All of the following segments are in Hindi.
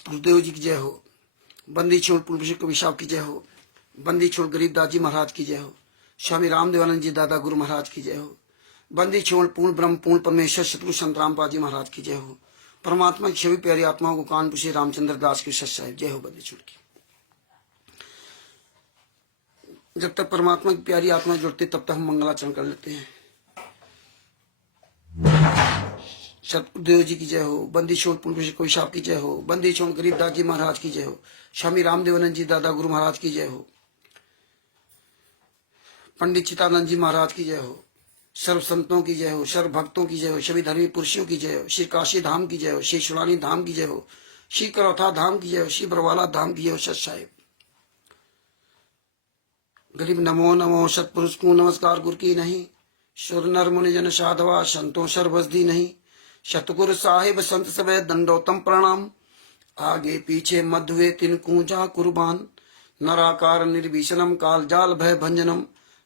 गुरुदेव जी की जय हो। बंदी छोड़ पूर्व कवि साहब की जय हो। बंदी छोड़ गरीबदास जी महाराज की जय हो। स्वामी रामदेवानंद जी दादा गुरु महाराज की जय हो। बंदी छोड़ पूर्ण ब्रह्म पूर्ण परमेश्वर शत्रु संत रामपाल जी महाराज की जय हो। परमात्मा की छवि प्यारी आत्माओं को कान पुषे रामचंद्र दास की सच्चाई जय हो। बंदी छोड़ की जब तक परमात्मा की प्यारी आत्मा जुड़ती तब तक हम मंगलाचरण कर लेते हैं। सतगुरुदेव जी की जय हो। बंदी छोड़ पूर्ण कोई साहब की जय हो। बंदी छोड़ गरीबदास जी महाराज की जय हो। स्वामी रामदेवानंद जी दादा गुरु महाराज की जय हो। पंडित चितानंद जी महाराज की जय हो। सर्व संतों की जय हो। सर्व भक्तों की जय हो। सभी धर्मी पुरुषों की जय हो। श्री काशी धाम की जय हो। श्री सुलानी धाम की जय हो। श्री करौथा धाम की जय हो। श्री बरवाला धाम की जय हो। सत साहिब गरीब नमो नमो सतपुरुष को नमस्कार गुरु की नहीं। सुर नर मुनि जन साधवा संतों सर्वसदी नहीं। सतगुरु साहिब संत सवै दंडोतम प्रणाम। आगे पीछे मध्वे तिन कूजा कुर्बान। नराकार निर्भीषणम काल जाल भय भंजनम।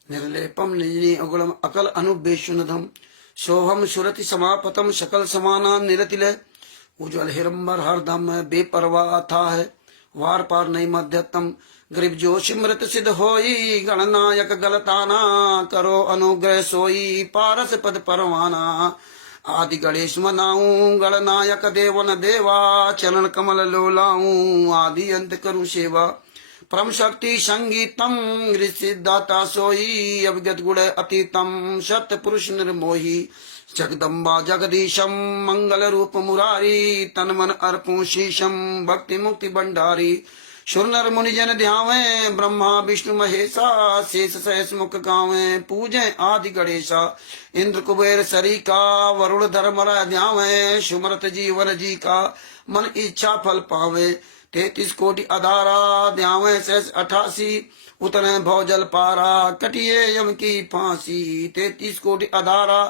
निर्लेपम निजनी अगुणम अकल अनुबेशुनधम। सोहम सुरति समापतम सकल समाना निरतिलय। उज्ज्वल हिरंबर हरदम बेपरवाह था है। वार पार नहीं मध्यतम गरीब जो सिमृत सिद्ध होई। गणनायक गलताना करो अनुग्रह सोई। पारस पद परवाना आदि गणेश मनाऊं। गणनायक देवन देवा चरण कमल लोलाऊं। आदि अंत करूं सेवा परम शक्ति संगीतम ऋषिदाता सोई। अवगत गुण अतीतम सत्य पुरुष निर्मोही। जगदम्बा जगदीशम मंगल रूप मुरारी। तन मन अर्पू शीशम भक्ति मुक्ति भंडारी। सुर नर मुनि जन ध्यावे ब्रह्मा विष्णु महेशा। शेष सहस मुख गावे पूजे आदि गणेशा। इंद्र कुबेर सरीका वरुण धर्मरा ध्यावे। सुमरत जीवन जी का मन इच्छा फल पावे। 33 कोटि अधारा ध्यावे सहस 88। उतने भौजल पारा कटिए यम की फांसी। 33 कोटि अधारा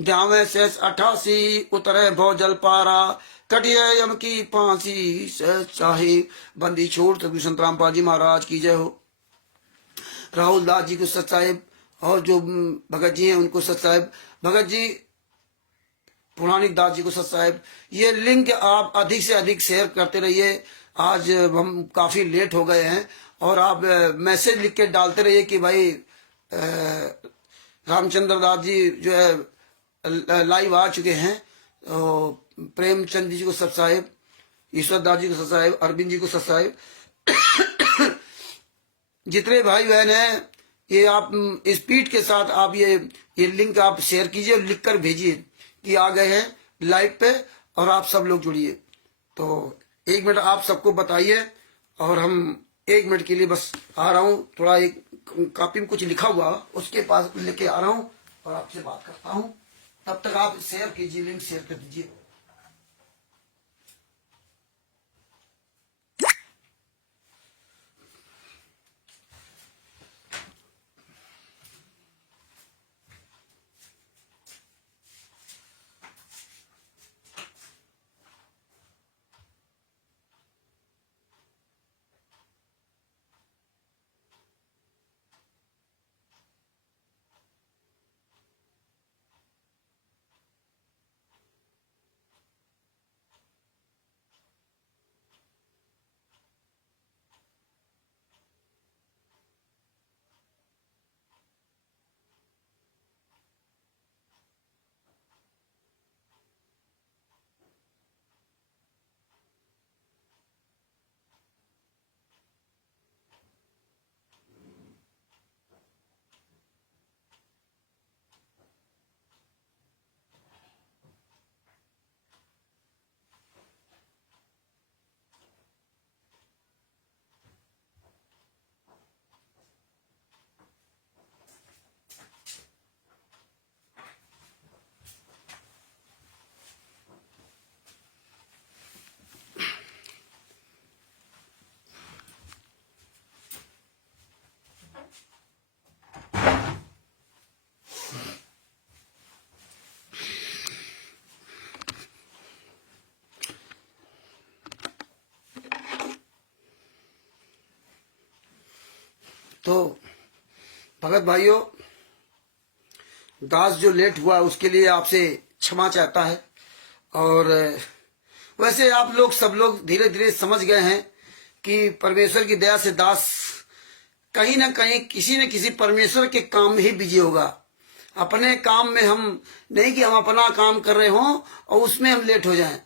ध्यावे सहस 88। उतरे भौजल पारा कटिए यम की फांसी। चाहे बंदी छोड़ सतगुरु संत रामपाल जी महाराज की जय हो। राहुल दास जी को सत साहिब और जो भगत जी हैं उनको सत साहिब। भगत जी पुराणिक दास जी को सत साहिब। ये लिंक आप अधिक से अधिक शेयर करते रहिए। आज हम काफी लेट हो गए हैं और आप मैसेज लिख के डालते रहिए कि भाई रामचंद्र दास जी जो है लाइव आ चुके हैं। तो प्रेमचंद जी को सत साहिब। ईश्वर दास जी को सत साहिब। अरविंद जी को सत साहिब। जितने भाई बहन हैं ये आप स्पीड के साथ आप ये लिंक आप शेयर कीजिए और लिख कर भेजिए कि आ गए हैं लाइव पे और आप सब लोग जुड़िए। तो 1 मिनट आप सबको बताइए और हम 1 मिनट के लिए बस आ रहा हूँ। थोड़ा एक कॉपी में कुछ लिखा हुआ उसके पास लेके आ रहा हूँ और आपसे बात करता हूँ। तब तक आप शेयर कीजिए, लिंक शेयर कर दीजिए। तो भगत भाइयों दास जो लेट हुआ उसके लिए आपसे क्षमा चाहता है और वैसे आप लोग सब लोग धीरे धीरे समझ गए हैं कि परमेश्वर की दया से दास कहीं ना कहीं किसी न किसी परमेश्वर के काम में ही बिजी होगा। अपने काम में हम नहीं कि हम अपना काम कर रहे हों और उसमें हम लेट हो जाएं।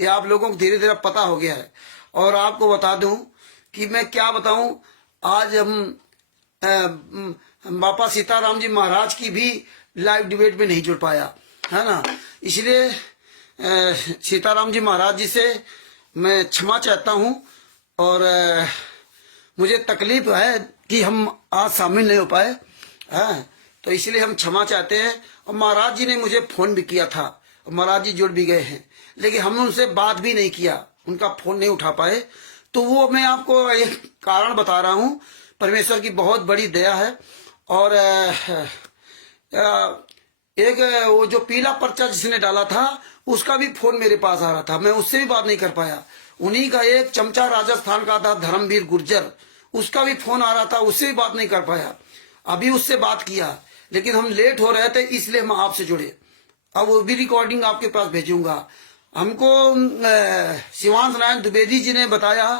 ये आप लोगों को धीरे धीरे पता हो गया है। और आपको बता दूं कि मैं क्या बताऊं, आज हम बापा सीताराम जी महाराज की भी लाइव डिबेट में नहीं जुड़ पाया, है ना। इसलिए सीताराम जी महाराज जी से मैं क्षमा चाहता हूं और मुझे तकलीफ है कि हम आज शामिल नहीं हो पाए, हैं, तो इसलिए हम क्षमा चाहते हैं। और महाराज जी ने मुझे फोन भी किया था और महाराज जी जुड़ भी गए हैं, लेकिन हमने उनसे बात भी नहीं किया, उनका फोन नहीं उठा पाए। तो वो मैं आपको एक कारण बता रहा हूँ, परमेश्वर की बहुत बड़ी दया है। और एक वो जो पीला पर्चा जिसने डाला था उसका भी फोन मेरे पास आ रहा था, मैं उससे भी बात नहीं कर पाया। उन्हीं का एक चमचा राजस्थान का था धर्मवीर गुर्जर, उसका भी फोन आ रहा था, उससे भी बात नहीं कर पाया। अभी उससे बात किया, लेकिन हम लेट हो रहे थे इसलिए हम आपसे जुड़े। अब वो भी रिकॉर्डिंग आपके पास भेजूंगा। हमको शिवांश नारायण द्विवेदी जी ने बताया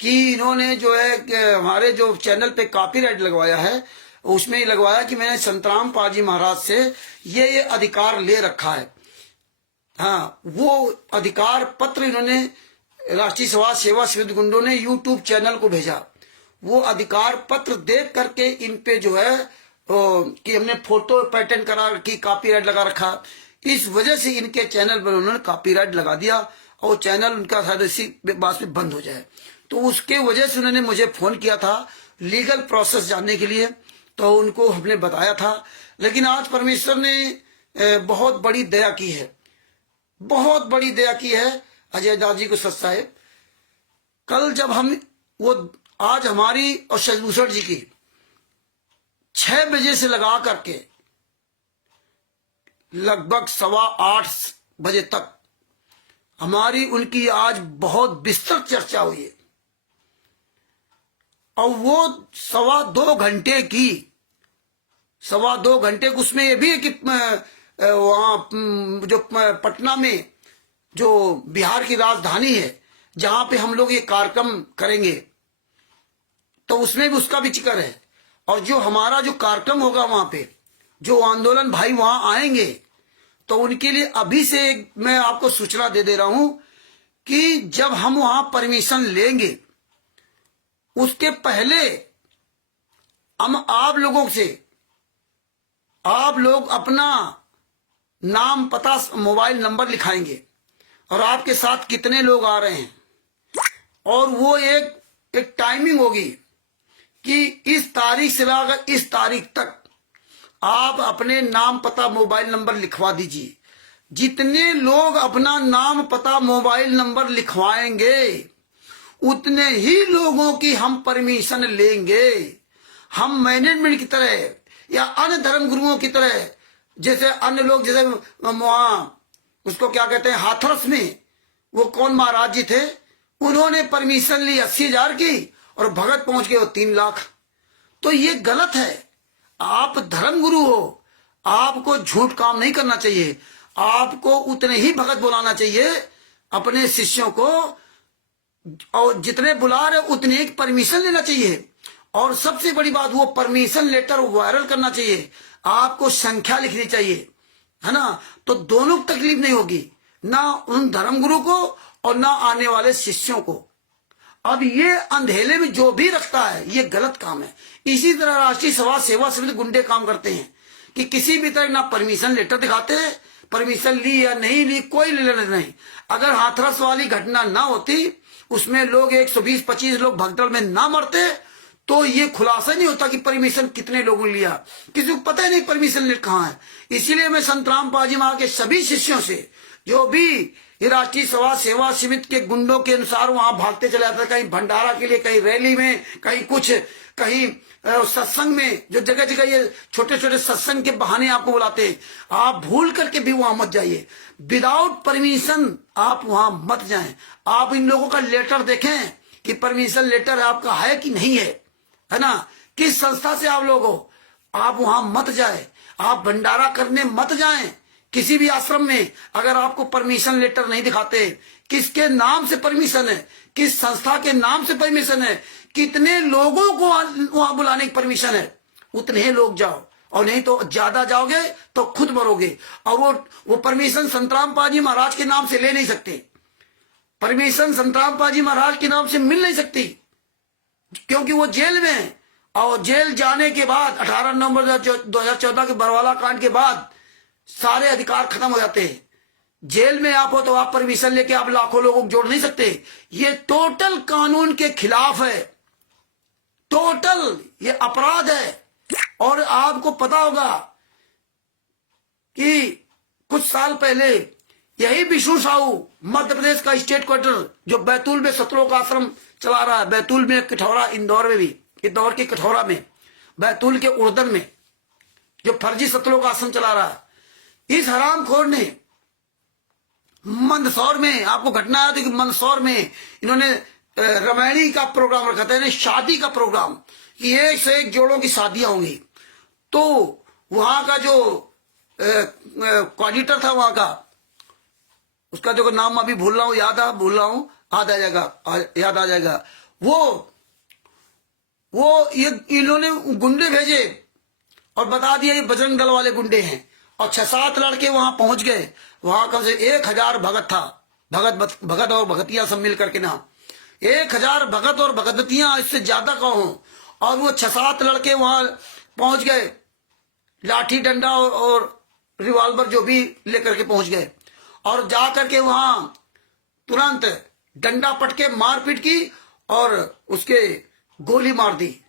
कि इन्होंने जो है हमारे जो चैनल पे कॉपीराइट लगवाया है, उसमें ही लगवाया कि मैंने संतराम पाजी महाराज से ये अधिकार ले रखा है। हाँ, वो अधिकार पत्र इन्होंने राष्ट्रीय समाज सेवा शिविर गुंडों ने यूट्यूब चैनल को भेजा। वो अधिकार पत्र देख करके इन पे जो है कि हमने फोटो पेटेंट करा रखी, कॉपीराइट लगा रखा, इस वजह से इनके चैनल पर उन्होंने कॉपीराइट लगा दिया और चैनल उनका शायद इसी बात में बंद हो जाए। तो उसके वजह से उन्होंने मुझे फोन किया था लीगल प्रोसेस जानने के लिए, तो उनको हमने बताया था। लेकिन आज परमेश्वर ने बहुत बड़ी दया की है, बहुत बड़ी दया की है अजय दास जी को सच साहेब। कल जब हम वो आज हमारी और शशभूषण जी की 6 बजे से लगा करके लगभग 7:15 बजे तक हमारी उनकी आज बहुत विस्तृत चर्चा हुई है। और वो 2.25 घंटे की 2.25 घंटे उसमें ये भी है कि वहां जो पटना में जो बिहार की राजधानी है जहां पे हम लोग ये कार्यक्रम करेंगे, तो उसमें भी उसका भी जिक्र है। और जो हमारा जो कार्यक्रम होगा वहां पे जो आंदोलन भाई वहां आएंगे, तो उनके लिए अभी से मैं आपको सूचना दे दे रहा हूं कि जब हम वहां परमिशन लेंगे उसके पहले हम आप लोगों से, आप लोग अपना नाम पता मोबाइल नंबर लिखाएंगे और आपके साथ कितने लोग आ रहे हैं, और वो एक टाइमिंग होगी कि इस तारीख से लेकर इस तारीख तक आप अपने नाम पता मोबाइल नंबर लिखवा दीजिए। जितने लोग अपना नाम पता मोबाइल नंबर लिखवाएंगे उतने ही लोगों की हम परमिशन लेंगे। हम मैनेजमेंट की तरह या अन्य धर्म गुरुओं की तरह, जैसे अन्य लोग, जैसे वहां उसको क्या कहते हैं हाथरस में वो कौन महाराज जी थे, उन्होंने परमिशन ली 80,000 की और भगत पहुंच गए वो 3 लाख। तो ये गलत है। आप धर्म गुरु हो, आपको झूठ काम नहीं करना चाहिए। आपको उतने ही भगत बुलाना चाहिए अपने शिष्यों को, और जितने बुला रहे उतने एक परमिशन लेना चाहिए। और सबसे बड़ी बात, वो परमिशन लेटर वायरल करना चाहिए, आपको संख्या लिखनी चाहिए, है ना। तो दोनों को तकलीफ नहीं होगी, ना उन धर्मगुरु को और ना आने वाले शिष्यों को। अब ये अंधेले में जो भी रखता है ये गलत काम है। इसी तरह राष्ट्रीय समाज सेवा समिति गुंडे काम करते हैं कि किसी भी तरह ना परमिशन लेटर दिखाते हैं, परमिशन ली या नहीं ली कोई लेना नहीं। अगर हाथरस वाली घटना ना होती, उसमें लोग 120-25 लोग भगदड़ में ना मरते, तो ये खुलासा नहीं होता कि परमिशन कितने लोगों ने लिया। किसी को पता ही नहीं परमिशन लेटर कहाँ है। इसीलिए मैं संतराम पाजी महाराज के सभी शिष्यों से, जो भी ये राष्ट्रीय समाज सेवा समिति के गुंडों के अनुसार वहां भागते चले जाते, कहीं भंडारा के लिए, कहीं रैली में, कहीं कुछ, कहीं सत्संग में, जो जगह जगह ये छोटे छोटे सत्संग के बहाने आपको बुलाते हैं, आप भूल करके भी वहां मत जाइए। विदाउट परमिशन आप वहां मत जाएं। आप इन लोगों का लेटर देखें कि परमिशन लेटर आपका है कि नहीं है ना, किस संस्था से आप लोग हो। आप वहां मत जाए, आप भंडारा करने मत जाएं। किसी भी आश्रम में अगर आपको परमिशन लेटर नहीं दिखाते, किसके नाम से परमिशन है, किस संस्था के नाम से परमिशन है, कितने लोगों को वहां बुलाने की परमिशन है, उतने ही लोग जाओ, और नहीं तो ज्यादा जाओगे तो खुद मरोगे। और वो परमिशन संतराम पाजी महाराज के नाम से ले नहीं सकते, परमिशन संतराम पाजी महाराज के नाम से मिल नहीं सकती, क्योंकि वो जेल में है। और जेल जाने के बाद 18 नवंबर 2014 के बरवाला कांड के बाद सारे अधिकार खत्म हो जाते हैं। जेल में आप हो तो आप परमिशन लेके आप लाखों लोगों को जोड़ नहीं सकते। ये टोटल कानून के खिलाफ है, टोटल ये अपराध है। और आपको पता होगा कि कुछ साल पहले यही विष्णु साहू मध्य प्रदेश का स्टेट क्वार्टर जो बैतूल में सतलोक आश्रम चला रहा है, बैतूल में, कठौरा, इंदौर में भी, इंदौर के कठौरा में, बैतूल के उर्दन में जो फर्जी सतलोक आश्रम चला रहा है, इस हरामखोर ने मंदसौर में, आपको घटना याद है कि मंदसौर में इन्होंने रामायणी का प्रोग्राम रखा था, इन्हें शादी का प्रोग्राम कि एक से एक जोड़ों की शादियां होंगी। तो वहां का जो कोऑर्डिनेटर था वहां का, उसका जो नाम अभी भूल रहा हूं, याद आ जाएगा। वो ये इन्होंने गुंडे भेजे और बता दिया ये बजरंग दल वाले गुंडे हैं, और 6-7 लड़के वहां पहुंच गए। वहां कम से 1000 भगत था, भगत और भगतियां सब मिल करके ना, 1000 भगत और भगतियां, इससे ज्यादा कहो। और वो 6-7 लड़के वहां पहुंच गए, लाठी डंडा और रिवॉल्वर जो भी लेकर के पहुंच गए, और जा करके वहां तुरंत डंडा पटके मारपीट की और उसके गोली मार दी,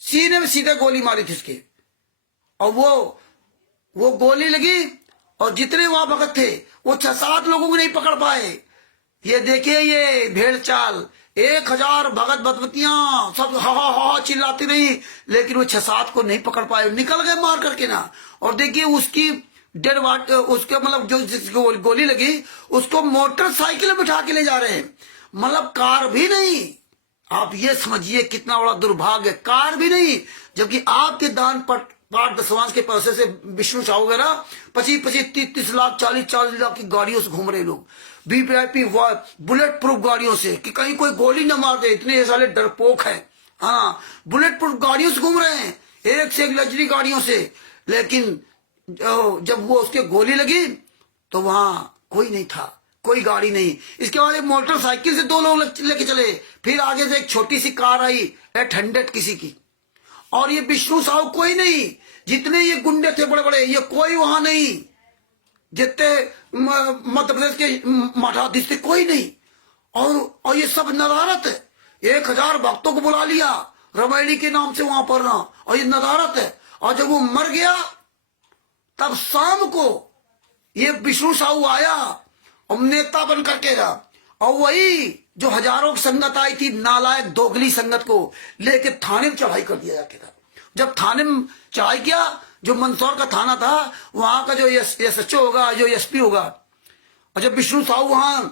सीने में सीधे गोली मारी थी उसके। और वो गोली लगी और जितने वहां भगत थे वो 6-7 लोगों को नहीं पकड़ पाए। ये देखिए ये भेड़ चाल, 1000 भगत भगवतियां सब हा हा हा चिल्लाती रही, लेकिन वो 6-7 को नहीं पकड़ पाए, निकल गए मार करके ना। और देखिए उसकी डेड वाट, उसके मतलब जो जिसको गोली लगी उसको मोटरसाइकिल में बिठा के ले जा रहे हैं, मतलब कार भी नहीं। आप ये समझिए कितना बड़ा दुर्भाग्य, कार भी नहीं, जबकि आपके दान पाठ दसवांश के पैसे से विष्णु साहू वगैरह 25-25, 30-30 लाख, 40-40 लाख की गाड़ियों से घूम रहे लोग, वीवीआईपी बुलेट प्रूफ गाड़ियों से, कि कहीं कोई गोली न मार दे, इतने साले डरपोक है। हाँ, बुलेट प्रूफ गाड़ियों से घूम रहे हैं, एक से एक लग्जरी गाड़ियों से। लेकिन जब वो उसके गोली लगी तो वहां कोई नहीं था, कोई गाड़ी नहीं। इसके बाद एक मोटरसाइकिल से 2 लोग लेके चले, फिर आगे से एक छोटी सी कार आई 800 किसी की, और ये विष्णु साहू कोई नहीं। जितने ये गुंडे थे बड़े बड़े, ये कोई वहां नहीं, जितने मध्य प्रदेश के मठाधीश थे कोई नहीं। और ये सब नदारत है। 1000 भक्तों को बुला लिया रामायणी के नाम से वहां पर ना, और ये नदारत है। और जब वो मर गया तब शाम को ये विष्णु साहू आया और नेता बन करके रहा, और वही जो हजारों की संगत आई थी, नालायक दोगली संगत को लेके थाने में चढ़ाई कर दिया जाके था। जब थाने में चढ़ाई किया, जो मंदसौर का थाना था, वहां का जो एसएचओ होगा, जो एसपी होगा, और जब विष्णु साहू वहां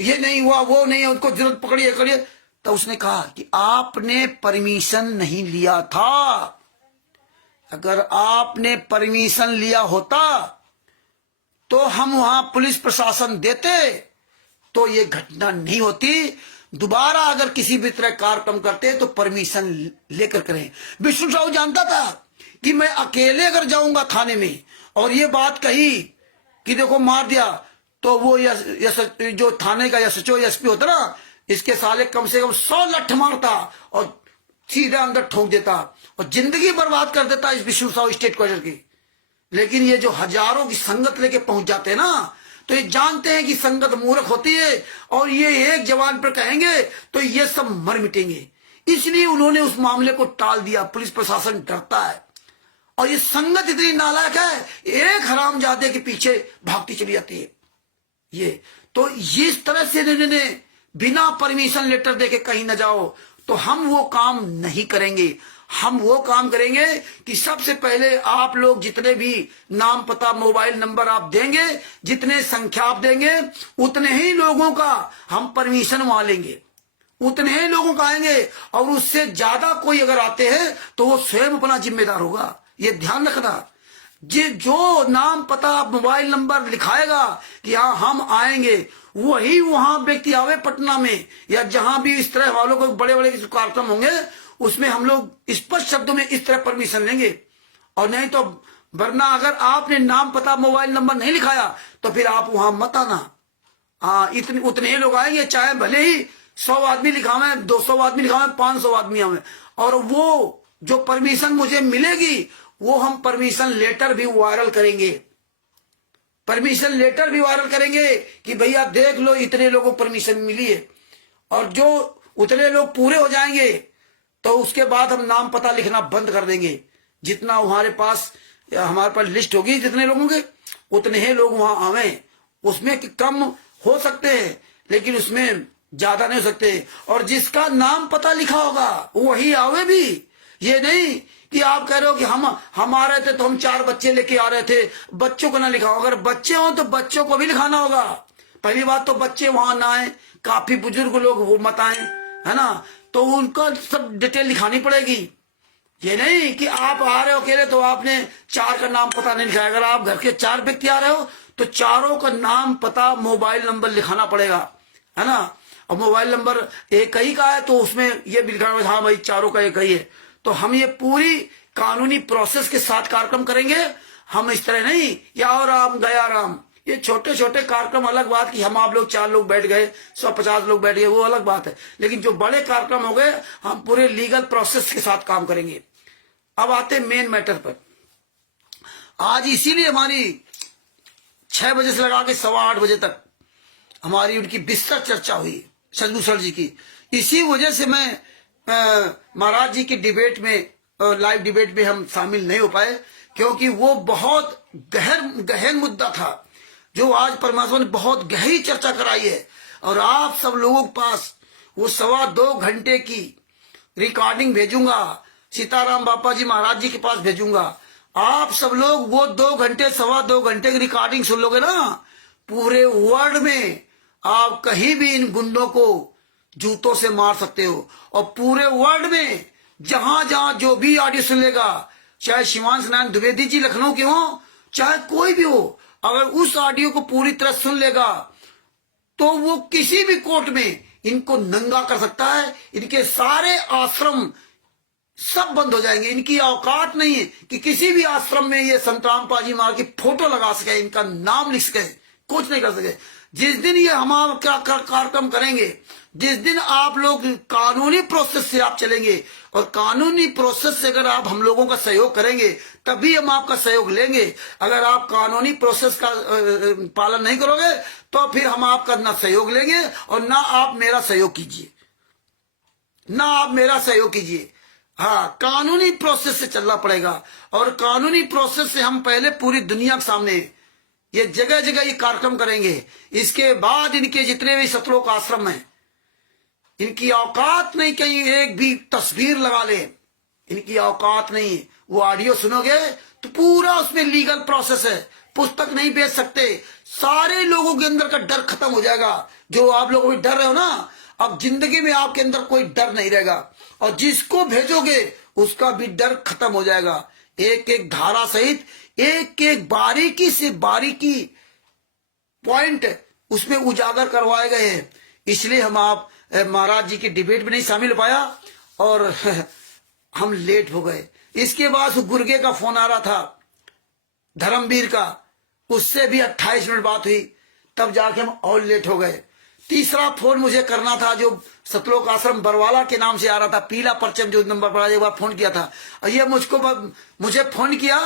ये नहीं हुआ, वो नहीं, उनको जरूरत पकड़ी, तो उसने कहा कि आपने परमिशन नहीं लिया था। अगर आपने परमिशन लिया होता तो हम वहां पुलिस प्रशासन देते तो ये घटना नहीं होती। दोबारा अगर किसी भी तरह कार्यक्रम करते तो परमिशन लेकर करें। विष्णु साहू जानता था कि मैं अकेले अगर जाऊंगा थाने में और ये बात कही कि देखो मार दिया, तो वो जो थाने का एसएचओ एसपी होता ना, इसके साले कम से कम 100 लठ मारता और सीधा अंदर ठोक देता और जिंदगी बर्बाद कर देता इस विष्णु साहू स्टेट क्वार्टर की। लेकिन ये जो हजारों की संगत लेके पहुंच जाते हैं ना, तो ये जानते हैं कि संगत मूर्ख होती है, और ये एक जवान पर कहेंगे तो ये सब मर मिटेंगे, इसलिए उन्होंने उस मामले को टाल दिया। पुलिस प्रशासन डरता है, और ये संगत इतनी नालायक है, एक हरामजादे के पीछे भागती चली जाती है। ये तो इस तरह से इन्होंने बिना परमिशन लेटर देके कहीं न जाओ, तो हम वो काम नहीं करेंगे। हम वो काम करेंगे कि सबसे पहले आप लोग जितने भी नाम पता मोबाइल नंबर आप देंगे, जितने संख्या आप देंगे, उतने ही लोगों का हम परमिशन वहां लेंगे, उतने ही लोगों का आएंगे। और उससे ज्यादा कोई अगर आते हैं तो वो स्वयं अपना जिम्मेदार होगा, ये ध्यान रखना। जो नाम पता मोबाइल नंबर लिखाएगा कि हाँ हम आएंगे, वही वहां व्यक्ति आवे पटना में या जहां भी इस तरह वालों को बड़े बड़े कार्यक्रम होंगे, उसमें हम लोग स्पष्ट शब्दों में इस तरह परमिशन लेंगे। और नहीं तो वरना अगर आपने नाम पता मोबाइल नंबर नहीं लिखाया तो फिर आप वहां मत आना। हाँ, इतने उतने ही लोग आएंगे, चाहे भले ही 100 आदमी लिखावे, 200 आदमी लिखावे, 500 आदमी आवे। और वो जो परमिशन मुझे मिलेगी वो हम परमिशन लेटर भी वायरल करेंगे, परमिशन लेटर भी वायरल करेंगे कि भैया देख लो इतने लोगों को परमिशन मिली है। और जो उतने लोग पूरे हो जाएंगे तो उसके बाद हम नाम पता लिखना बंद कर देंगे। जितना हमारे पास लिस्ट होगी जितने लोगों के, उतने ही लोग वहां आवे। उसमें कम हो सकते हैं लेकिन उसमें ज्यादा नहीं हो सकते। और जिसका नाम पता लिखा होगा वही आवे भी। ये नहीं कि आप कह रहे हो कि हम आ रहे थे तो हम 4 बच्चे लेके आ रहे थे, बच्चों को ना लिखाओ। अगर बच्चे हो तो बच्चों को भी लिखाना होगा। पहली बात तो बच्चे वहां ना आए, काफी बुजुर्ग लोग वो मत आए, है ना, तो उनको सब डिटेल लिखानी पड़ेगी। ये नहीं कि आप आ रहे हो अकेले तो आपने 4 का नाम पता नहीं लिखाया। अगर आप घर के 4 व्यक्ति आ रहे हो तो चारों का नाम पता मोबाइल नंबर लिखाना पड़ेगा, है ना। और मोबाइल नंबर एक ही का है तो उसमें ये भी लिखाना, हाँ भाई चारों का एक ही है। तो हम ये पूरी कानूनी प्रोसेस के साथ कार्यक्रम करेंगे। हम इस तरह नहीं या और राम गया राम, ये छोटे छोटे कार्यक्रम अलग बात कि हम आप लोग 4 लोग बैठ गए, 150 लोग बैठ गए, वो अलग बात है। लेकिन जो बड़े कार्यक्रम हो गए हम पूरे लीगल प्रोसेस के साथ काम करेंगे। अब आते मेन मैटर पर। आज इसीलिए हमारी 6 बजे से लगा के 8:15 बजे तक हमारी उनकी विस्तृत चर्चा हुई सदभूषण जी की। इसी वजह से मैं महाराज जी की डिबेट में, लाइव डिबेट में हम शामिल नहीं हो पाए, क्योंकि वो बहुत गहन मुद्दा था जो आज परमात्मा ने बहुत गहरी चर्चा कराई है। और आप सब लोगों के पास वो 2.25 घंटे की रिकॉर्डिंग भेजूंगा, सीताराम बापा जी महाराज जी के पास भेजूंगा। आप सब लोग वो 2 घंटे 2.25 घंटे की रिकॉर्डिंग सुन लोगे ना, पूरे वर्ल्ड में आप कहीं भी इन गुंडों को जूतों से मार सकते हो। और पूरे वर्ल्ड में जहां जहां जो भी ऑडियो सुन लेगा, चाहे शिवांश नारायण द्विवेदी जी लखनऊ के हो, चाहे कोई भी हो, अगर उस ऑडियो को पूरी तरह सुन लेगा तो वो किसी भी कोर्ट में इनको नंगा कर सकता है। इनके सारे आश्रम सब बंद हो जाएंगे। इनकी औकात नहीं है कि किसी भी आश्रम में ये संतराम पाजी मार की फोटो लगा सके, इनका नाम लिख सके, कुछ नहीं कर सके। जिस दिन ये हम क्या कार्यक्रम करेंगे, जिस दिन आप लोग कानूनी प्रोसेस से आप चलेंगे और कानूनी प्रोसेस से अगर आप हम लोगों का सहयोग करेंगे तभी हम आपका सहयोग लेंगे। अगर आप कानूनी प्रोसेस का पालन नहीं करोगे तो फिर हम आपका ना सहयोग लेंगे और ना आप मेरा सहयोग कीजिए, ना आप मेरा सहयोग कीजिए। हाँ, कानूनी प्रोसेस से चलना पड़ेगा। और कानूनी प्रोसेस से हम पहले पूरी दुनिया के सामने ये जगह जगह ये कार्यक्रम करेंगे। इसके बाद इनके जितने भी सतलोक आश्रम हैं, इनकी औकात नहीं कहीं एक भी तस्वीर लगा ले, इनकी औकात नहीं। वो ऑडियो सुनोगे तो पूरा उसमें लीगल प्रोसेस है, पुस्तक नहीं बेच सकते। सारे लोगों के अंदर का डर खत्म हो जाएगा। जो आप लोग भी डर रहे हो ना, अब जिंदगी में आपके अंदर कोई डर नहीं रहेगा। और जिसको भेजोगे उसका भी डर खत्म हो जाएगा। एक एक धारा सहित एक एक बारीकी से बारीकी पॉइंट उसमें उजागर करवाए गए हैं। इसलिए हम आप महाराज जी की डिबेट में नहीं शामिल हो पाया और हम लेट हो गए। इसके बाद गुर्गे का फोन आ रहा था, धर्मवीर का, उससे भी 28 मिनट बात हुई, तब जाके हम और लेट हो गए। तीसरा फोन मुझे करना था जो सतलोक आश्रम बरवाला के नाम से आ रहा था, पीला परचम जो नंबर पर एक बार फोन किया था। और ये मुझे फोन किया,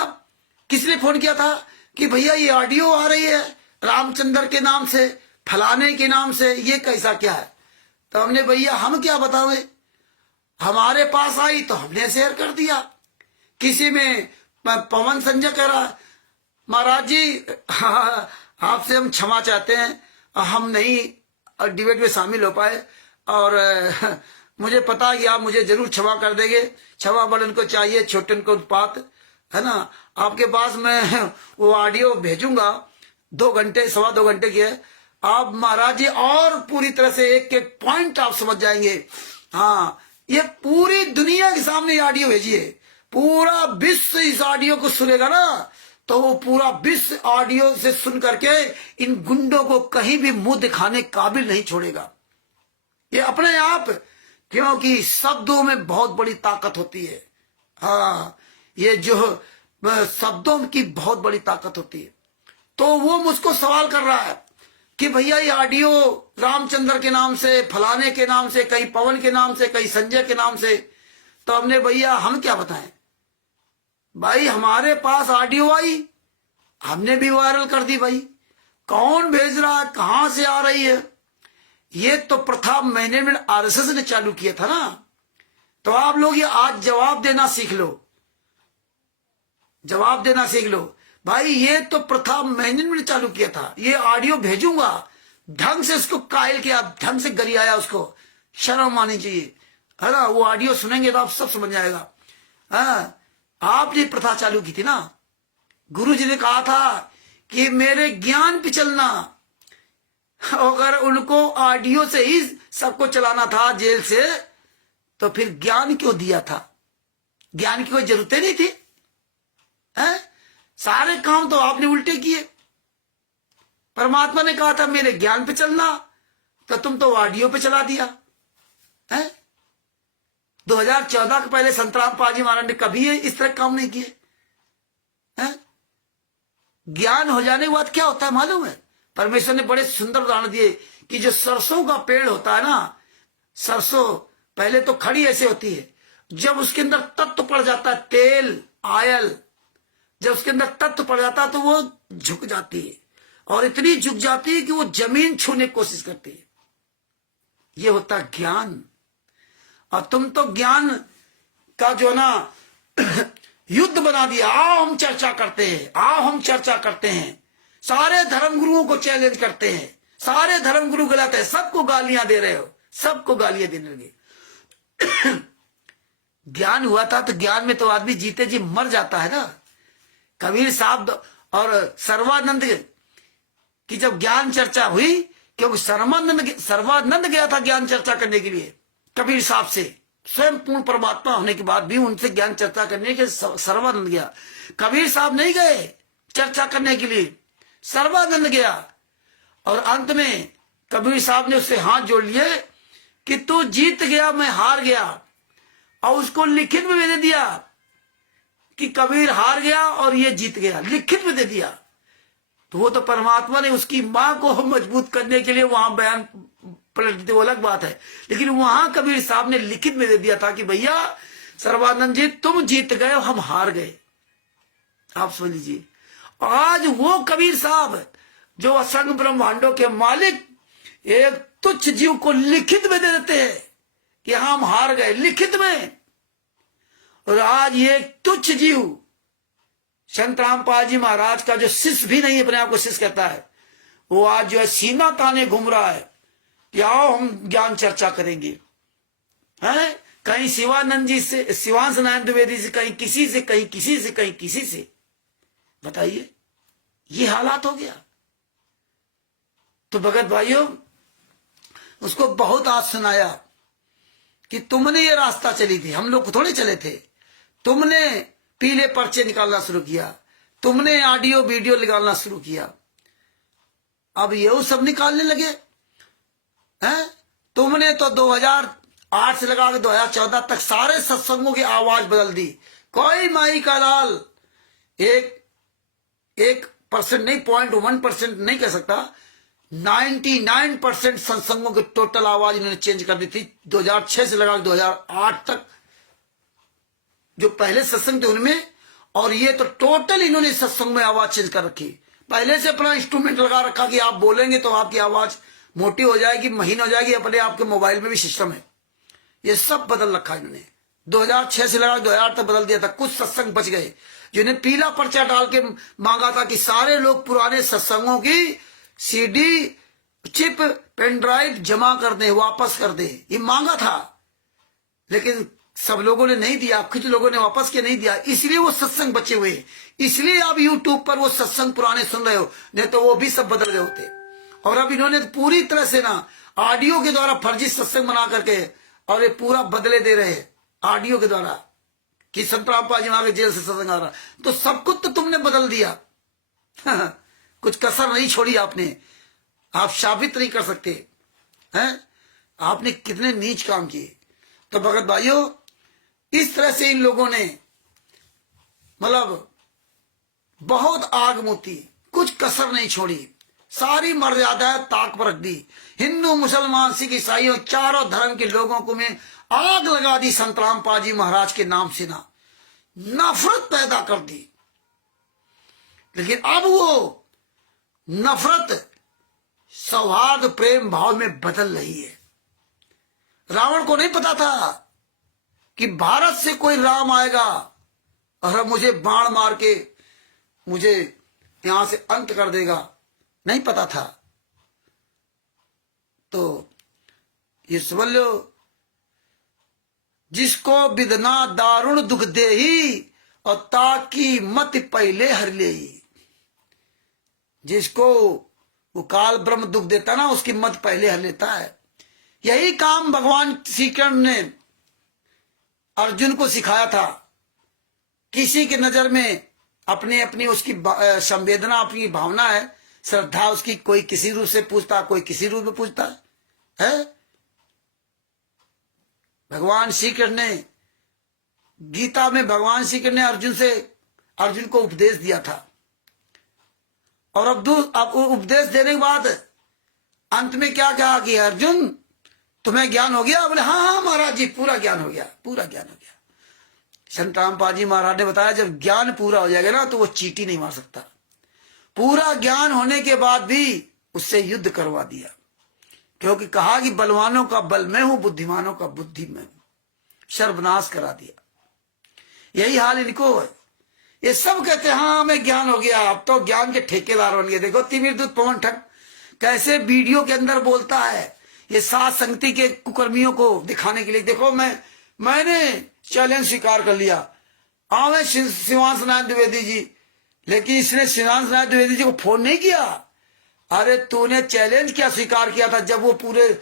किसने फोन किया था कि भैया ये ऑडियो आ रही है रामचंद्र के नाम से, फलाने के नाम से, ये कैसा क्या है। तो हमने भैया हम क्या बतावे, हमारे पास आई तो हमने शेयर कर दिया। किसी में पवन संजय कह रहा, महाराज जी आपसे हम क्षमा चाहते हैं, हम नहीं डिबेट में शामिल हो पाए और मुझे पता है कि आप मुझे जरूर क्षमा कर देंगे। क्षमा बड़न को चाहिए छोटन को उत्पात, है ना। आपके पास मैं वो ऑडियो भेजूंगा, 2 घंटे 2.25 घंटे की है। आप महाराज जी और पूरी तरह से एक एक पॉइंट आप समझ जाएंगे। हाँ, ये पूरी दुनिया के सामने ऑडियो भेजिए, पूरा विश्व इस ऑडियो को सुनेगा ना, तो वो पूरा विश्व ऑडियो से सुन करके इन गुंडों को कहीं भी मुंह दिखाने काबिल नहीं छोड़ेगा। ये अपने आप, क्योंकि शब्दों में बहुत बड़ी ताकत होती है। हाँ, ये जो शब्दों की बहुत बड़ी ताकत होती है। तो वो मुझको सवाल कर रहा है कि भैया ये ऑडियो रामचंद्र के नाम से, फलाने के नाम से, कहीं पवन के नाम से, कहीं संजय के नाम से। तो हमने भैया हम क्या बताएं भाई, हमारे पास ऑडियो आई, हमने भी वायरल कर दी भाई। कौन भेज रहा है, कहां से आ रही है, ये तो प्रथा मैनेजमेंट आरएसएस ने चालू किया था ना। तो आप लोग ये आज जवाब देना सीख लो, जवाब देना सीख लो भाई। ये तो प्रथा मैनेजमेंट ने चालू किया था। ये ऑडियो भेजूंगा, ढंग से उसको कायल किया, ढंग से गरियाया, उसको शर्म आनी चाहिए, है ना। वो ऑडियो सुनेंगे तो आप सब समझ जाएगा। हाँ, आपने प्रथा चालू की थी ना। गुरु जी ने कहा था कि मेरे ज्ञान पे चलना। अगर उनको ऑडियो से ही सबको चलाना था जेल से, तो फिर ज्ञान क्यों दिया था? ज्ञान की कोई जरूरत नहीं थी, है? सारे काम तो आपने उल्टे किए। परमात्मा ने कहा था मेरे ज्ञान पे चलना, तो तुम तो ऑडियो पे चला दिया है। 2014 के पहले संतराम पाजी महाराज ने कभी इस तरह काम नहीं किए हैं। ज्ञान हो जाने के बाद क्या होता है मालूम है? परमेश्वर ने बड़े सुंदर उदाहरण दिए कि जो सरसों का पेड़ होता है ना, सरसों पहले तो खड़ी ऐसे होती है, जब उसके अंदर तत्व पड़ जाता है, तेल, आयल, जब उसके अंदर तत्व पड़ जाता है तो वो झुक जाती है, और इतनी झुक जाती है कि वो जमीन छूने की कोशिश करती है। ये होता है ज्ञान। और तुम तो ज्ञान का जो ना युद्ध बना दिया। आओ हम चर्चा करते हैं, आओ हम चर्चा करते हैं। सारे धर्म गुरुओं को चैलेंज करते हैं, सारे धर्म गुरु गलत है, सबको गालियां दे रहे हो, सबको गालियां देने लगे। ज्ञान हुआ था तो ज्ञान में तो आदमी जीते जी मर जाता है ना। कबीर साहब और सर्वानंद की जब ज्ञान चर्चा हुई, क्योंकि सर्वानंद गया था ज्ञान चर्चा करने के लिए कबीर साहब से, स्वयं पूर्ण परमात्मा होने के बाद भी उनसे ज्ञान चर्चा करने के सर्वानंद गया। कबीर साहब नहीं गए चर्चा करने के लिए, सर्वानंद गया। और अंत में कबीर साहब ने उससे हाथ जोड़ लिए कि तू जीत गया, मैं हार गया, और उसको लिखित में दे दिया कि कबीर हार गया और ये जीत गया, लिखित में दे दिया। तो वो तो परमात्मा ने उसकी मां को मजबूत करने के लिए वहां बयान पलट देते, वो अलग बात है, लेकिन वहां कबीर साहब ने लिखित में दे दिया था कि भैया सर्वानंद जी तुम जीत गए, हम हार गए। आप समझ लीजिए। आज वो कबीर साहब जो असंग ब्रह्मांडों के मालिक एक तुच्छ जीव को लिखित में दे देते हैं कि हम हार गए, लिखित में। और आज ये तुच्छ जीव संत रामपाल जी महाराज का जो शिष्य भी नहीं अपने आप को शिष्य कहता है, वो आज जो है सीना ताने घूम रहा है कि आओ हम ज्ञान चर्चा करेंगे, हैं? कहीं शिवानंद जी से, शिवांश नारायण द्विवेदी से, कहीं किसी से, कहीं किसी से, कहीं किसी से। बताइए, ये हालात हो गया। तो भगत भाइयों, उसको बहुत आज सुनाया कि तुमने ये रास्ता चली थी, हम लोग थोड़े चले थे। तुमने पीले पर्चे निकालना शुरू किया, तुमने ऑडियो वीडियो निकालना शुरू किया, अब ये सब निकालने लगे हैं। तुमने तो 2008 से लगा के 2014 तक सारे सत्संगों की आवाज बदल दी। कोई माई का लाल 1% नहीं, 0.1% नहीं कह सकता, 99% सत्संगों की टोटल आवाज इन्होंने चेंज कर दी थी। 2006 से लगा 2008 तक जो पहले सत्संग थे उनमें, और ये तो टोटल इन्होंने सत्संग में आवाज चेंज कर रखी। पहले से अपना इंस्ट्रूमेंट लगा रखा कि आप बोलेंगे तो आपकी आवाज मोटी हो जाएगी, महीन हो जाएगी। अपने आपके मोबाइल में भी सिस्टम है, ये सब बदल रखा इन्होंने। 2006 से लगा 2008 तक बदल दिया था। कुछ सत्संग बच गए जिन्हें पीला पर्चा डाल के मांगा था कि सारे लोग पुराने सत्संगों की सीडी, चिप, पेन ड्राइव जमा कर दे, वापस कर दे, ये मांगा था। लेकिन सब लोगों ने नहीं दिया, कुछ लोगों ने वापस के नहीं दिया, इसलिए वो सत्संग बचे हुए। इसलिए आप यूट्यूब पर वो सत्संग पुराने सुन रहे हो, नहीं तो वो भी सब बदल गए होते। और अब इन्होंने पूरी तरह से ना ऑडियो के द्वारा फर्जी सत्संग बना करके और ये पूरा बदले दे रहे हैं ऑडियो के द्वारा। कि संतराम पाजी वहां के जेल से सत्संग आ रहा, तो सब कुछ तो तुमने बदल दिया। कुछ कसर नहीं छोड़ी आपने, आप साबित नहीं कर सकते हैं आपने कितने नीच काम किए। तो भगत भाइयों, इस तरह से इन लोगों ने मतलब बहुत आग मुती, कुछ कसर नहीं छोड़ी, सारी मर्यादा ताक पर रख दी। हिंदू मुसलमान सिख ईसाइयों चारों धर्म के लोगों को में आग लगा दी। संतराम पाजी महाराज के नाम से ना नफरत पैदा कर दी। लेकिन अब वो नफरत सौहार्द प्रेम भाव में बदल रही है। रावण को नहीं पता था कि भारत से कोई राम आएगा और अब मुझे बाण मार के मुझे यहां से अंत कर देगा, नहीं पता था। तो ये समझ लो, जिसको विदना दारुण दुख दे ही और ताकि मत पहले हर ले। जिसको वो काल ब्रह्म दुख देता ना, उसकी मत पहले हर लेता है। यही काम भगवान श्री कृष्ण ने अर्जुन को सिखाया था। किसी की नजर में अपनी अपनी उसकी संवेदना, अपनी भावना है, श्रद्धा उसकी, कोई किसी रूप से पूछता, कोई किसी रूप में पूछता है। भगवान श्री कृष्ण ने गीता में, भगवान श्री कृष्ण ने अर्जुन को उपदेश दिया था। और अब उपदेश देने के बाद अंत में क्या कहा कि अर्जुन तुम्हें ज्ञान हो गया? बोले हाँ हाँ महाराज जी, पूरा ज्ञान हो गया, पूरा ज्ञान हो गया। संतराम पाजी महाराज ने बताया, जब ज्ञान पूरा हो जाएगा ना तो वो चींटी नहीं मार सकता। पूरा ज्ञान होने के बाद भी उससे युद्ध करवा दिया, क्योंकि कहा कि बलवानों का बल मैं हूं, बुद्धिमानों का बुद्धि मैं हूं। सर्वनाश करा दिया। यही हाल इनको है। ये सब कहते हैं हाँ हमें ज्ञान हो गया, अब तो ज्ञान के ठेकेदार बन गए। देखो तिमिर दूत पवन ठग कैसे वीडियो के अंदर बोलता है, ये सात संगति के कुकर्मियों को दिखाने के लिए। देखो मैंने चैलेंज स्वीकार कर लिया, आवे शिवांश नारायण द्विवेदी जी, लेकिन इसने शिवांश नारायण द्विवेदी जी को फोन नहीं किया। अरे तूने चैलेंज क्या स्वीकार किया था? जब वो पूरे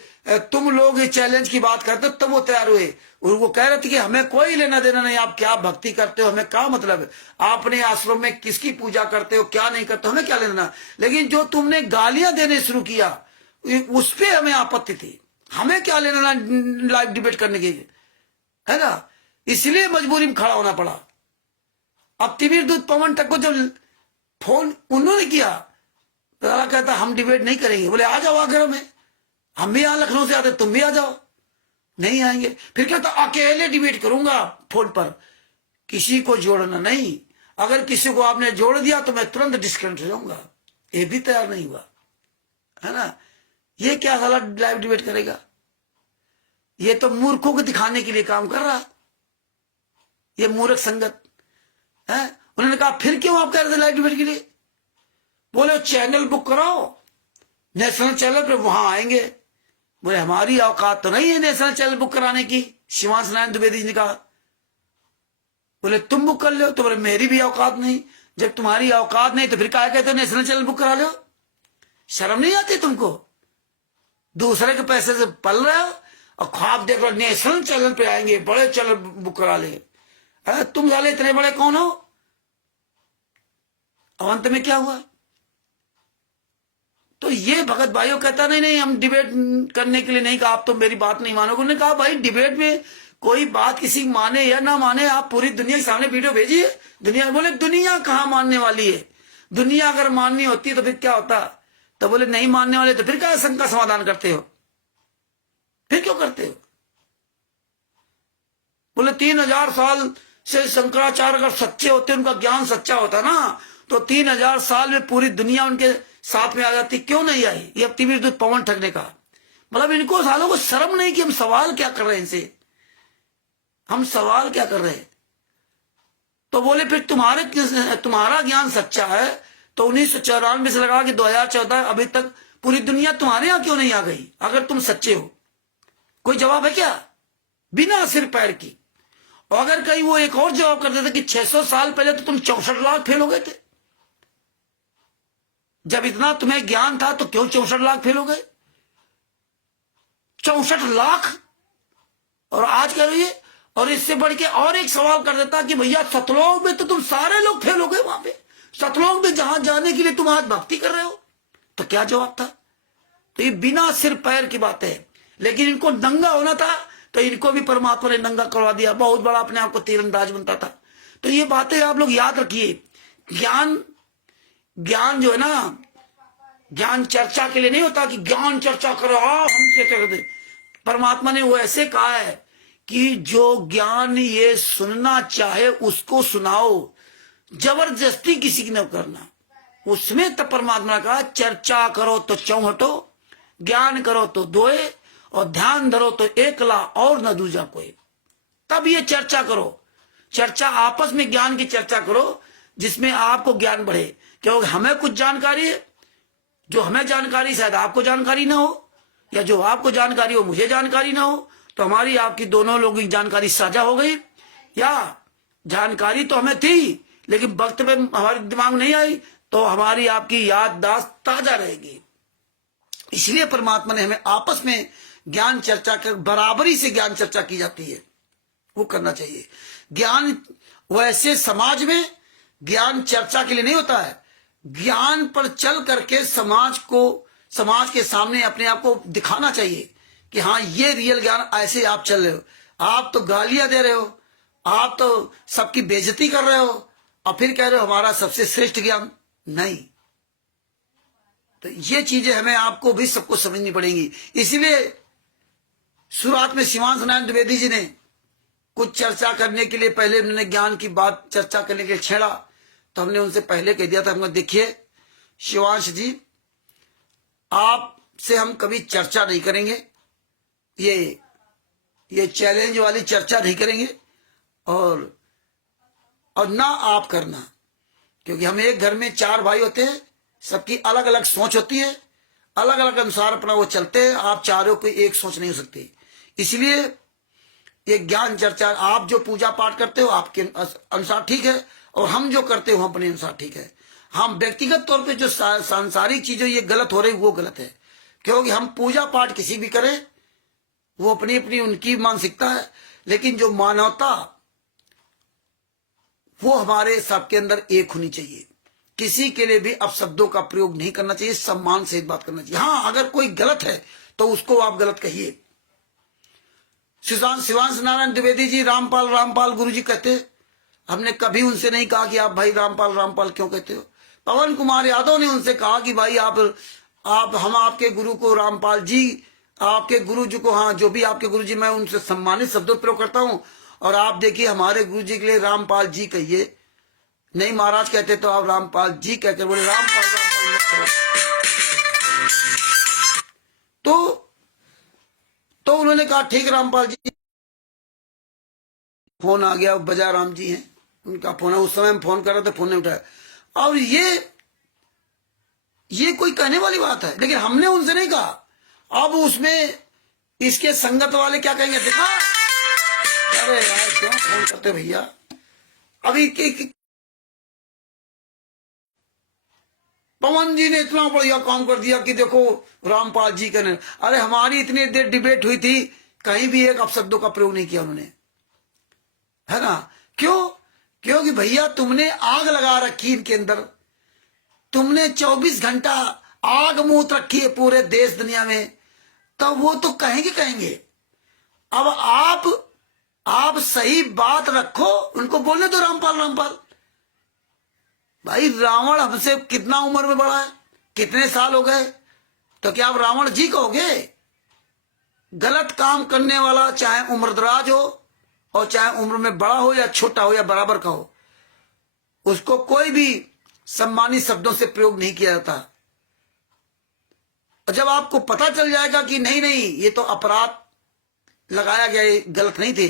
तुम लोग ये चैलेंज की बात करते तब वो तैयार हुए, और वो कह रहे थे कि हमें कोई लेना देना नहीं, आप क्या भक्ति करते हो, हमें क्या मतलब है, आपने आश्रम में किसकी पूजा करते हो, क्या नहीं करते हो, हमें क्या लेना। लेकिन जो तुमने गालियां देने शुरू किया उस पर हमें आपत्ति थी। हमें क्या लेना लाइव डिबेट करने की, है ना। इसलिए मजबूरी में खड़ा होना पड़ा। अब तिमिर दूत पवन ठग को जब फोन उन्होंने किया, कहता हम डिबेट नहीं करेंगे। बोले आ जाओ आगरा में, हम भी यहां लखनऊ से आते, तुम भी आ जाओ। नहीं आएंगे। फिर कहता अकेले डिबेट करूंगा फोन पर, किसी को जोड़ना नहीं। अगर किसी को आपने जोड़ दिया तो मैं तुरंत डिस्कनेक्ट हो जाऊंगा। ये भी तैयार नहीं हुआ, है ना। ये क्या साला लाइव डिबेट करेगा? ये तो मूर्खों को दिखाने के लिए काम कर रहा, ये मूर्ख संगत है। उन्होंने कहा फिर क्यों आप कह रहे थे लाइव डिबेट के लिए? बोले चैनल बुक कराओ, नेशनल चैनल पे वहां आएंगे। बोले हमारी औकात तो नहीं है नेशनल चैनल बुक कराने की। शिवांश नारायण द्विवेदी ने कहा। बोले तुम बुक कर लो। तो बोले मेरी भी औकात नहीं। जब तुम्हारी औकात नहीं तो फिर क्या कहते हो नेशनल चैनल बुक करा लो? शर्म नहीं आती तुमको? दूसरे के पैसे से पल रहे हो और ख्वाब देख रहे नेशनल चैनल पे आएंगे, बड़े चैनल बुक करा लेंगे। तुम साले इतने बड़े कौन हो? अंत में क्या हुआ? तो ये भगत भाइयों कहता नहीं हम डिबेट करने के लिए नहीं कहा, आप तो मेरी बात नहीं मानोगे। उन्होंने कहा भाई डिबेट में कोई बात किसी माने या ना माने, आप पूरी दुनिया के सामने वीडियो भेजिए। दुनिया बोले दुनिया कहाँ मानने वाली है? दुनिया अगर माननी होती तो फिर क्या होता? तो बोले नहीं मानने वाले तो फिर क्या शंका समाधान करते हो? फिर क्यों करते हो? बोले 3000 साल से शंकराचार्य अगर सच्चे होते, उनका ज्ञान सच्चा होता ना, तो 3000 साल में पूरी दुनिया उनके साथ में आ जाती। क्यों नहीं आई? ये अब तिमिर दूत पवन ठग ने कहा। मतलब इनको सालों को शर्म नहीं कि हम सवाल क्या कर रहे हैं इनसे, हम सवाल क्या कर रहे हैं। तो बोले फिर तुम्हारा ज्ञान सच्चा है तो 1994 से लगा कि 2014 अभी तक पूरी दुनिया तुम्हारे यहां क्यों नहीं आ गई? अगर तुम सच्चे हो, कोई जवाब है क्या? बिना सिर पैर की। और अगर कहीं वो एक और जवाब कर देते कि 600 साल पहले तो तुम 64 लाख फेल हो गए थे। जब इतना तुम्हें ज्ञान था तो क्यों 64 लाख फेल हो गए? 64 लाख। और आज कह रही है और इससे बढ़ के और एक सवाल कर देता कि भैया सतलोक में तो तुम सारे लोग फेल हो गए, वहां पे सतलोक में जहां जाने के लिए तुम आज भक्ति कर रहे हो। तो क्या जवाब था? तो ये बिना सिर पैर की बात है। लेकिन इनको नंगा होना था तो इनको भी परमात्मा ने नंगा करवा दिया। बहुत बड़ा अपने आप को तीरंदाज बनता था। तो ये बातें आप लोग याद रखिए। ज्ञान जो है ना, ज्ञान चर्चा के लिए नहीं होता कि ज्ञान चर्चा करो, हम क्या करते। परमात्मा ने वो ऐसे कहा है कि जो ज्ञान ये सुनना चाहे उसको सुनाओ, जबरदस्ती किसी की न करना। उसमें तब परमात्मा ने कहा चर्चा करो तो चौहटो, ज्ञान करो तो दोए, और ध्यान धरो तो एकला और न दूजा कोई। तब ये चर्चा करो, चर्चा आपस में ज्ञान की चर्चा करो जिसमें आपको ज्ञान बढ़े। क्योंकि हमें कुछ जानकारी है, जो हमें जानकारी शायद आपको जानकारी ना हो, या जो आपको जानकारी हो मुझे जानकारी ना हो। तो हमारी आपकी दोनों लोगों की जानकारी साझा हो गई, या जानकारी तो हमें थी लेकिन वक्त में हमारे दिमाग नहीं आई, तो हमारी आपकी याददाश्त ताजा रहेगी। इसलिए परमात्मा ने हमें आपस में ज्ञान चर्चा कर, बराबरी से ज्ञान चर्चा की जाती है, वो करना चाहिए। ज्ञान वैसे समाज में ज्ञान चर्चा के लिए नहीं होता है, ज्ञान पर चल करके समाज के सामने अपने आप को दिखाना चाहिए कि हाँ ये रियल ज्ञान, ऐसे आप चल रहे हो। आप तो गालियां दे रहे हो, आप तो सबकी बेइज्जती कर रहे हो, और फिर कह रहे हो हमारा सबसे श्रेष्ठ ज्ञान। नहीं, तो ये चीजें हमें आपको भी सबको समझनी पड़ेंगी। इसीलिए शुरुआत में शिवांश नारायण द्विवेदी जी ने कुछ चर्चा करने के लिए पहले उन्होंने ज्ञान की बात चर्चा करने के लिए छेड़ा, तो हमने उनसे पहले कह दिया था, हमने देखिए शिवांश जी, आपसे हम कभी चर्चा नहीं करेंगे, ये चैलेंज वाली चर्चा नहीं करेंगे, और ना आप करना। क्योंकि हम एक घर में 4 भाई होते हैं, सबकी अलग अलग सोच होती है, अलग अलग अनुसार अपना वो चलते हैं। आप चारों को एक सोच नहीं हो सकती। इसलिए ये ज्ञान चर्चा, आप जो पूजा पाठ करते हो आपके अनुसार ठीक है, और हम जो करते हो अपने अनुसार ठीक है। हम व्यक्तिगत तौर पे जो सांसारिक चीजें ये गलत हो रही वो गलत है। क्योंकि हम पूजा पाठ किसी भी करें वो अपनी अपनी उनकी मानसिकता है, लेकिन जो मानवता वो हमारे सबके अंदर एक होनी चाहिए। किसी के लिए भी अपशब्दों का प्रयोग नहीं करना चाहिए, सम्मान से बात करना चाहिए। हाँ, अगर कोई गलत है तो उसको आप गलत कहिए। शिवांश नारायण द्विवेदी जी रामपाल गुरु जी कहते, हमने कभी उनसे नहीं कहा कि आप भाई रामपाल क्यों कहते हो। पवन कुमार यादव ने उनसे कहा कि भाई आप हम आपके गुरु को रामपाल जी, आपके गुरु जी को, हाँ जो भी आपके गुरु जी, मैं उनसे सम्मानित शब्दों प्रयोग करता हूं, और आप देखिए हमारे गुरु जी के लिए रामपाल जी कहिए। नहीं महाराज कहते तो आप रामपाल जी कहकर बोले रामपाल मत करो। तो उन्होंने कहा ठीक रामपाल जी। फोन आ गया, बजा राम जी हैं, उनका फोन है। उस समय हम फोन कर रहे थे, फोन नहीं उठाया। और ये कोई कहने वाली बात है, लेकिन हमने उनसे नहीं कहा। अब उसमें इसके संगत वाले क्या कहेंगे, देखा अरे यार क्यों फोन करते भैया। अभी पवन जी ने इतना बढ़िया काम कर दिया कि देखो रामपाल जी कहने, अरे हमारी इतनी देर डिबेट हुई थी, कहीं भी एक अपशब्दों का प्रयोग नहीं किया उन्होंने, है ना। क्यों? क्योंकि भैया तुमने आग लगा रखी इनके अंदर, तुमने 24 घंटा आग मूत रखी है पूरे देश दुनिया में, तो वो तो कहेंगे। अब आप सही बात रखो, उनको बोलने दो रामपाल। भाई रावण हमसे कितना उम्र में बड़ा है, कितने साल हो गए, तो क्या आप रावण जी कहोगे? गलत काम करने वाला चाहे उम्रदराज हो और चाहे उम्र में बड़ा हो या छोटा हो या बराबर का हो, उसको कोई भी सम्मानित शब्दों से प्रयोग नहीं किया जाता। और जब आपको पता चल जाएगा कि नहीं ये तो अपराध लगाया गया, ये गलत नहीं थे,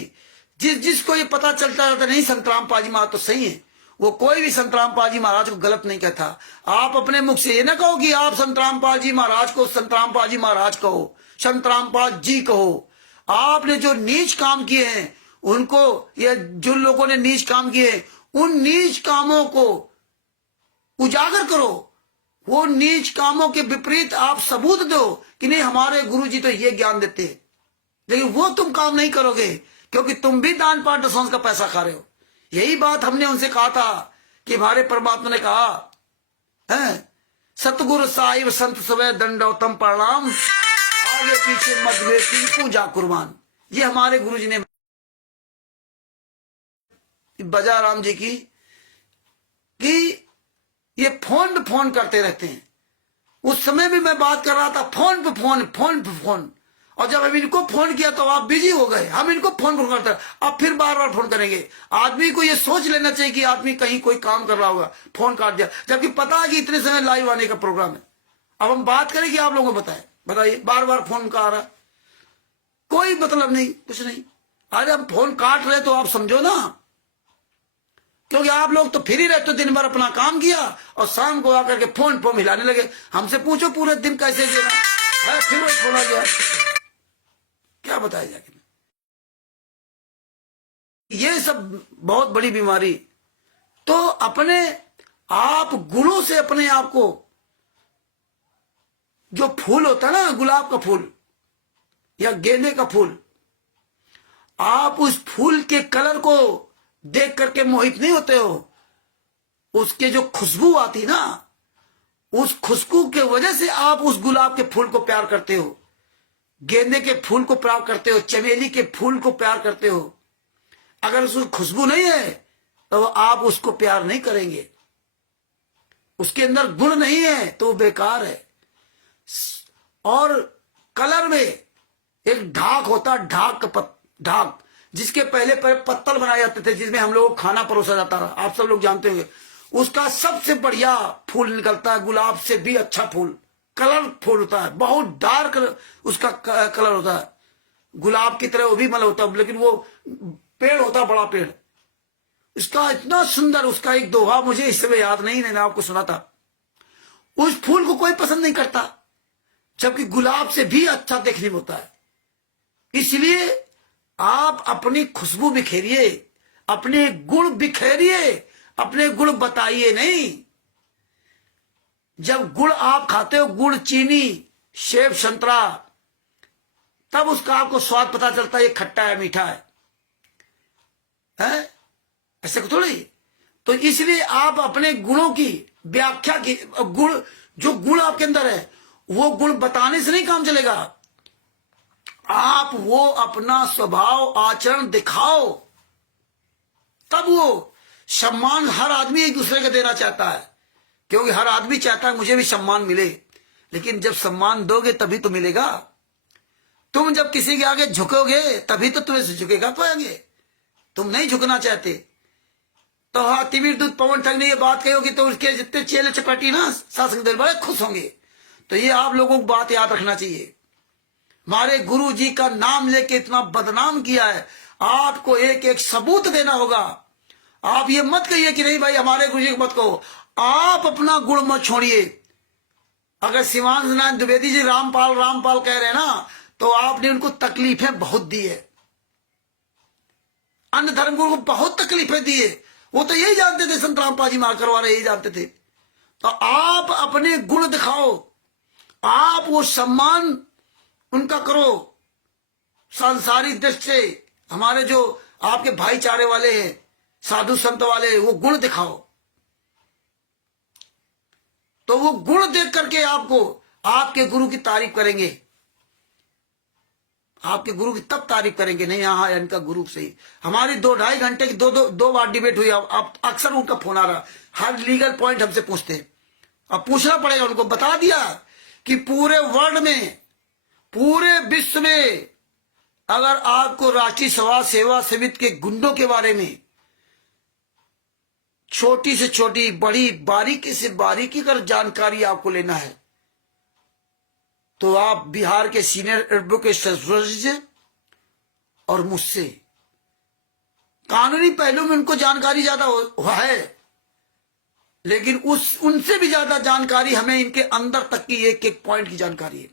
जिसको ये पता चलता रहता नहीं संतराम पाजी महाराज तो सही है, वो कोई भी संतराम पाजी महाराज को गलत नहीं कहता। आप अपने मुख से ये ना कहो कि आप संतराम पाजी महाराज को संतराम पाजी महाराज कहो, संतराम पाल जी कहो। आपने जो नीच काम किए हैं उनको, या जिन लोगों ने नीच काम किए उन नीच कामों को उजागर करो। वो नीच कामों के विपरीत आप सबूत दो कि नहीं हमारे गुरु जी तो ये ज्ञान देते, लेकिन वो तुम काम नहीं करोगे क्योंकि तुम भी दान पाठ दशंश का पैसा खा रहे हो। यही बात हमने उनसे कहा था कि हमारे परमात्मा ने कहा है, सतगुरु साहिब संत सवै दंडोतम प्रणाम, आगे पीछे मतभेद की पूजा कुर्बान। ये हमारे गुरु जी ने बजा राम जी की कि ये फोन पे फोन करते रहते हैं। उस समय भी मैं बात कर रहा था, फोन पे फोन, फोन पे फोन, और जब हम इनको फोन किया तो आप बिजी हो गए। हम इनको फोन करते अब फिर बार बार फोन करेंगे। आदमी को ये सोच लेना चाहिए कि आदमी कहीं कोई काम कर रहा होगा, फोन काट दिया, जबकि पता है कि इतने समय लाइव आने का प्रोग्राम है। अब हम बात करें कि आप लोगों को बताइए बार बार फोन का आ रहा, कोई मतलब नहीं, कुछ नहीं। अरे हम फोन काट रहे तो आप समझो ना, क्योंकि आप लोग तो फ्री रहते, दिन भर अपना काम किया और शाम को आकर के फोन फोन हिलाने लगे। हमसे पूछो पूरे दिन कैसे जीना है, फिर वो छोड़ा गया, क्या बताया जाके। ये सब बहुत बड़ी बीमारी। तो अपने आप गुणों से अपने आप को, जो फूल होता है ना, गुलाब का फूल या गेंदे का फूल, आप उस फूल के कलर को देख करके मोहित नहीं होते हो। उसके जो खुशबू आती ना, उस खुशबू के वजह से आप उस गुलाब के फूल को प्यार करते हो, गेंदे के फूल को प्यार करते हो, चमेली के फूल को प्यार करते हो। अगर उसकी खुशबू नहीं है तो आप उसको प्यार नहीं करेंगे। उसके अंदर गुण नहीं है तो वो बेकार है। और कलर में एक ढाक होता, ढाक जिसके पहले पत्तल बनाए जाते थे, जिसमें हम लोगों को खाना परोसा जाता था, आप सब लोग जानते होंगे। उसका सबसे बढ़िया फूल निकलता है, गुलाब से भी अच्छा फूल, कलर फूल होता है, बहुत डार्क उसका कलर होता है, गुलाब की तरह वो भी मतलब होता है, लेकिन वो पेड़ होता है, बड़ा पेड़। इसका इतना सुंदर, उसका एक दोहा मुझे इस समय याद नहीं, मैंने आपको सुना था। उस फूल को कोई पसंद नहीं करता, जबकि गुलाब से भी अच्छा देखने में होता है। इसलिए आप अपनी खुशबू बिखेरिए, अपने गुण बिखेरिए, अपने गुण बताइए नहीं। जब गुड़ आप खाते हो, गुड़, चीनी, सेब, संतरा, तब उसका आपको स्वाद पता चलता है, ये खट्टा है, मीठा है? ऐसे थोड़ी। तो इसलिए आप अपने गुणों की व्याख्या की, गुण, जो गुण आपके अंदर है वो गुण बताने से नहीं काम चलेगा। आप वो अपना स्वभाव आचरण दिखाओ, तब वो सम्मान हर आदमी एक दूसरे को देना चाहता है, क्योंकि हर आदमी चाहता है मुझे भी सम्मान मिले। लेकिन जब सम्मान दोगे तभी तो मिलेगा। तुम जब किसी के आगे झुकोगे तभी तो तुम्हें झुकेगा तो आगे। तुम नहीं झुकना चाहते तो हाँ, तिमिर दूध पवन ठग ने ये बात कही होगी तो उसके जितने चेले चपाटी ना शासक दल बड़े खुश होंगे। तो ये आप लोगों को बात याद रखना चाहिए। हमारे गुरु जी का नाम लेके इतना बदनाम किया है, आपको एक एक सबूत देना होगा। आप ये मत कहिए कि नहीं भाई हमारे गुरु जी को मत कहो, आप अपना गुण मत छोड़िए। अगर शिवांश नारायण द्विवेदी जी रामपाल रामपाल कह रहे हैं ना, तो आपने उनको तकलीफें बहुत दी है, अन्य धर्म गुरु को बहुत तकलीफें दी है। वो तो यही जानते थे, संत रामपाल जी मार करवा रहे, यही जानते थे। तो आप अपने गुण दिखाओ, आप वो सम्मान उनका करो सांसारिक दृष्टि से। हमारे जो आपके भाईचारे वाले हैं, साधु संत वाले, वो गुण दिखाओ। तो वो गुण देख करके आपको आपके गुरु की तारीफ करेंगे, आपके गुरु की तब तारीफ करेंगे। नहीं हाँ इनका गुरु सही। हमारी 2-2.5 घंटे की दो बार डिबेट हुई। अब अक्सर उनका फोन आ रहा, हर लीगल पॉइंट हमसे पूछते हैं। अब पूछना पड़ेगा उनको। बता दिया कि पूरे वर्ल्ड में, पूरे विश्व में अगर आपको राष्ट्रीय समाज सेवा समिति के गुंडों के बारे में छोटी से छोटी, बड़ी, बारीकी से बारीकी कर जानकारी आपको लेना है, तो आप बिहार के सीनियर एडवोकेट से और मुझसे, कानूनी पहलू में उनको जानकारी ज्यादा है, लेकिन उनसे भी ज्यादा जानकारी हमें इनके अंदर तक की एक एक पॉइंट की जानकारी है।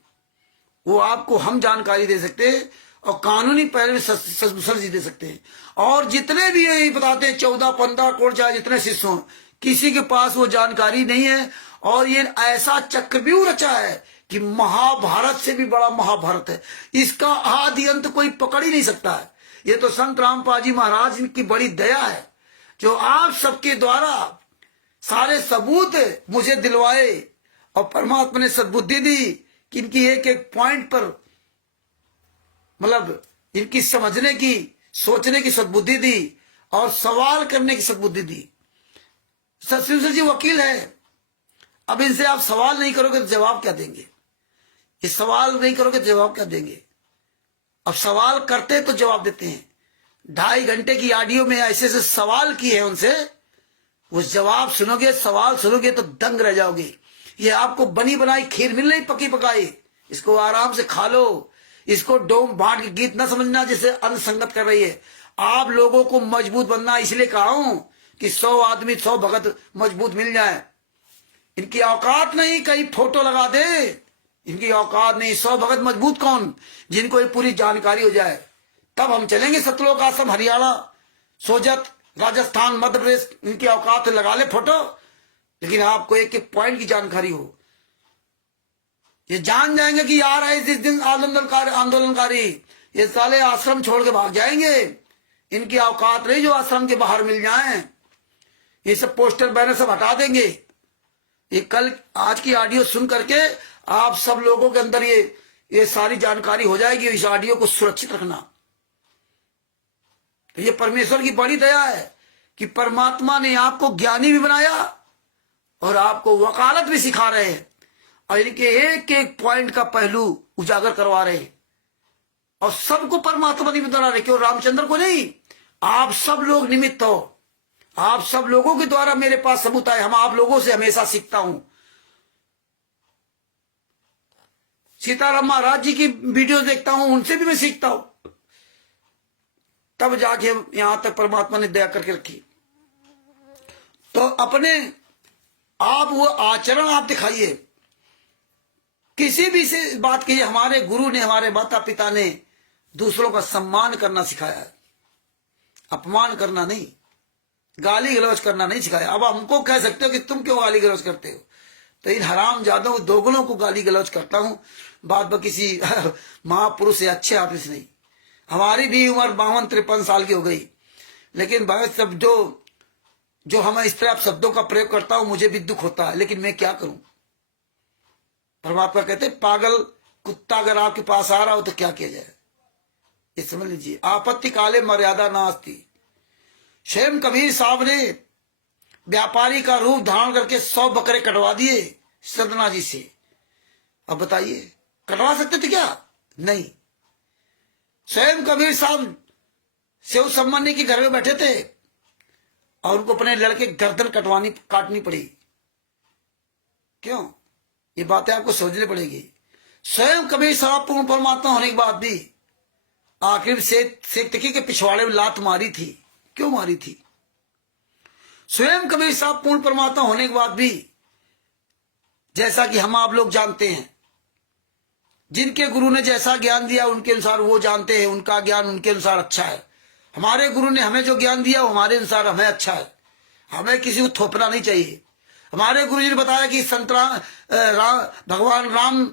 वो आपको हम जानकारी दे सकते हैं और कानूनी पहलू में सर दे सकते हैं। और जितने भी यही बताते हैं 14-15 करोड़ चाहे जितने शिष्य हों, किसी के पास वो जानकारी नहीं है। और ये ऐसा चक्रव्यूह रचा है कि महाभारत से भी बड़ा महाभारत है। इसका आदि अंत कोई पकड़ ही नहीं सकता है। ये तो संत रामपाल जी महाराज की बड़ी दया है जो आप सबके द्वारा सारे सबूत मुझे दिलवाए और परमात्मा ने सद्बुद्धि दी कि इनकी एक एक पॉइंट पर मतलब इनकी समझने की सोचने की सद्बुद्धि दी और सवाल करने की सद्बुद्धि दी। सतसिंह जी वकील है, अब इनसे आप सवाल नहीं करोगे तो जवाब क्या देंगे? ये सवाल नहीं करोगे तो जवाब क्या देंगे? अब सवाल करते तो जवाब देते हैं। 2.5 घंटे की ऑडियो में ऐसे ऐसे सवाल किए हैं उनसे, वो जवाब सुनोगे, सवाल सुनोगे तो दंग रह जाओगे। ये आपको बनी बनाई खीर मिल रही पकी पकाई, इसको आराम से खा लो। इसको डोम बांट के गीत ना समझना जिसे अनसंगत कर रही है। आप लोगों को मजबूत बनना इसलिए कहा हूं कि 100 आदमी 100 भगत मजबूत मिल जाए। इनकी औकात नहीं कहीं फोटो लगा दे, इनकी औकात नहीं। 100 भगत मजबूत कौन? जिनको ये पूरी जानकारी हो जाए, तब हम चलेंगे। सतलोक आश्रम, हरियाणा, सोजत, राजस्थान, मध्य प्रदेश, इनकी औकात लगा ले फोटो, लेकिन आपको एक एक पॉइंट की जानकारी हो। ये जान जाएंगे कि यार है जिस दिन आंदोलनकारी ये साले आश्रम छोड़ के भाग जाएंगे। इनकी औकात नहीं जो आश्रम के बाहर मिल जाएं। ये सब पोस्टर बैनर सब हटा देंगे। ये कल आज की ऑडियो सुन करके आप सब लोगों के अंदर ये सारी जानकारी हो जाएगी। इस ऑडियो को सुरक्षित रखना। तो ये परमेश्वर की बड़ी दया है कि परमात्मा ने आपको ज्ञानी भी बनाया और आपको वकालत भी सिखा रहे हैं और इनके एक एक पॉइंट का पहलू उजागर करवा रहे हैं। और सबको परमात्मा निमित्त बना रहे, क्यों रामचंद्र को नहीं। आप सब लोग निमित्त हो। आप सब लोगों के द्वारा मेरे पास सबूत आए। हम आप लोगों से हमेशा सीखता हूं। सीताराम महाराज जी की वीडियो देखता हूं, उनसे भी मैं सीखता हूं। तब जाके यहां तक परमात्मा ने दया करके रखी। तो अपने आप वो आचरण आप दिखाइए। किसी भी से बात कीजिए। हमारे गुरु ने, हमारे माता पिता ने दूसरों का सम्मान करना सिखाया है, अपमान करना नहीं, गाली गलौज करना नहीं सिखाया। अब हमको कह सकते हो कि तुम क्यों गाली गलौज करते हो, तो इन हराम जादों दोगुलों को गाली गलौज करता हूं। बात किसी महापुरुष या अच्छे ऑफिस नहीं। हमारी भी उम्र 52-53 साल की हो गई, लेकिन बहुत सब जो हम इस तरह शब्दों का प्रयोग करता हूं, मुझे भी दुख होता है, लेकिन मैं क्या करूं। परमात्मा कहते पागल कुत्ता अगर आपके पास आ रहा हो तो क्या किया जाए, ये समझ लीजिए। आपत्ति काले मर्यादा नास्ति। स्वयं कबीर साहब ने व्यापारी का रूप धारण करके 100 बकरे कटवा दिए सदना जी से। अब बताइए, कटवा सकते थे क्या? नहीं। स्वयं कबीर साहब शिव सम्मानी के घर में बैठे थे और उनको अपने लड़के गर्दन काटनी पड़ी। क्यों? ये बातें आपको सोचनी पड़ेगी। स्वयं कबीर साहब पूर्ण परमात्मा होने के बाद भी आखिर से तिकी के पिछवाड़े में लात मारी थी। क्यों मारी थी? स्वयं कबीर साहब पूर्ण परमात्मा होने के बाद भी, जैसा कि हम आप लोग जानते हैं, जिनके गुरु ने जैसा ज्ञान दिया उनके अनुसार वो जानते हैं, उनका ज्ञान उनके अनुसार अच्छा है। हमारे गुरु ने हमें जो ज्ञान दिया वो हमारे अनुसार हमें अच्छा है। हमें किसी को थोपना नहीं चाहिए। हमारे गुरु जी ने बताया कि भगवान राम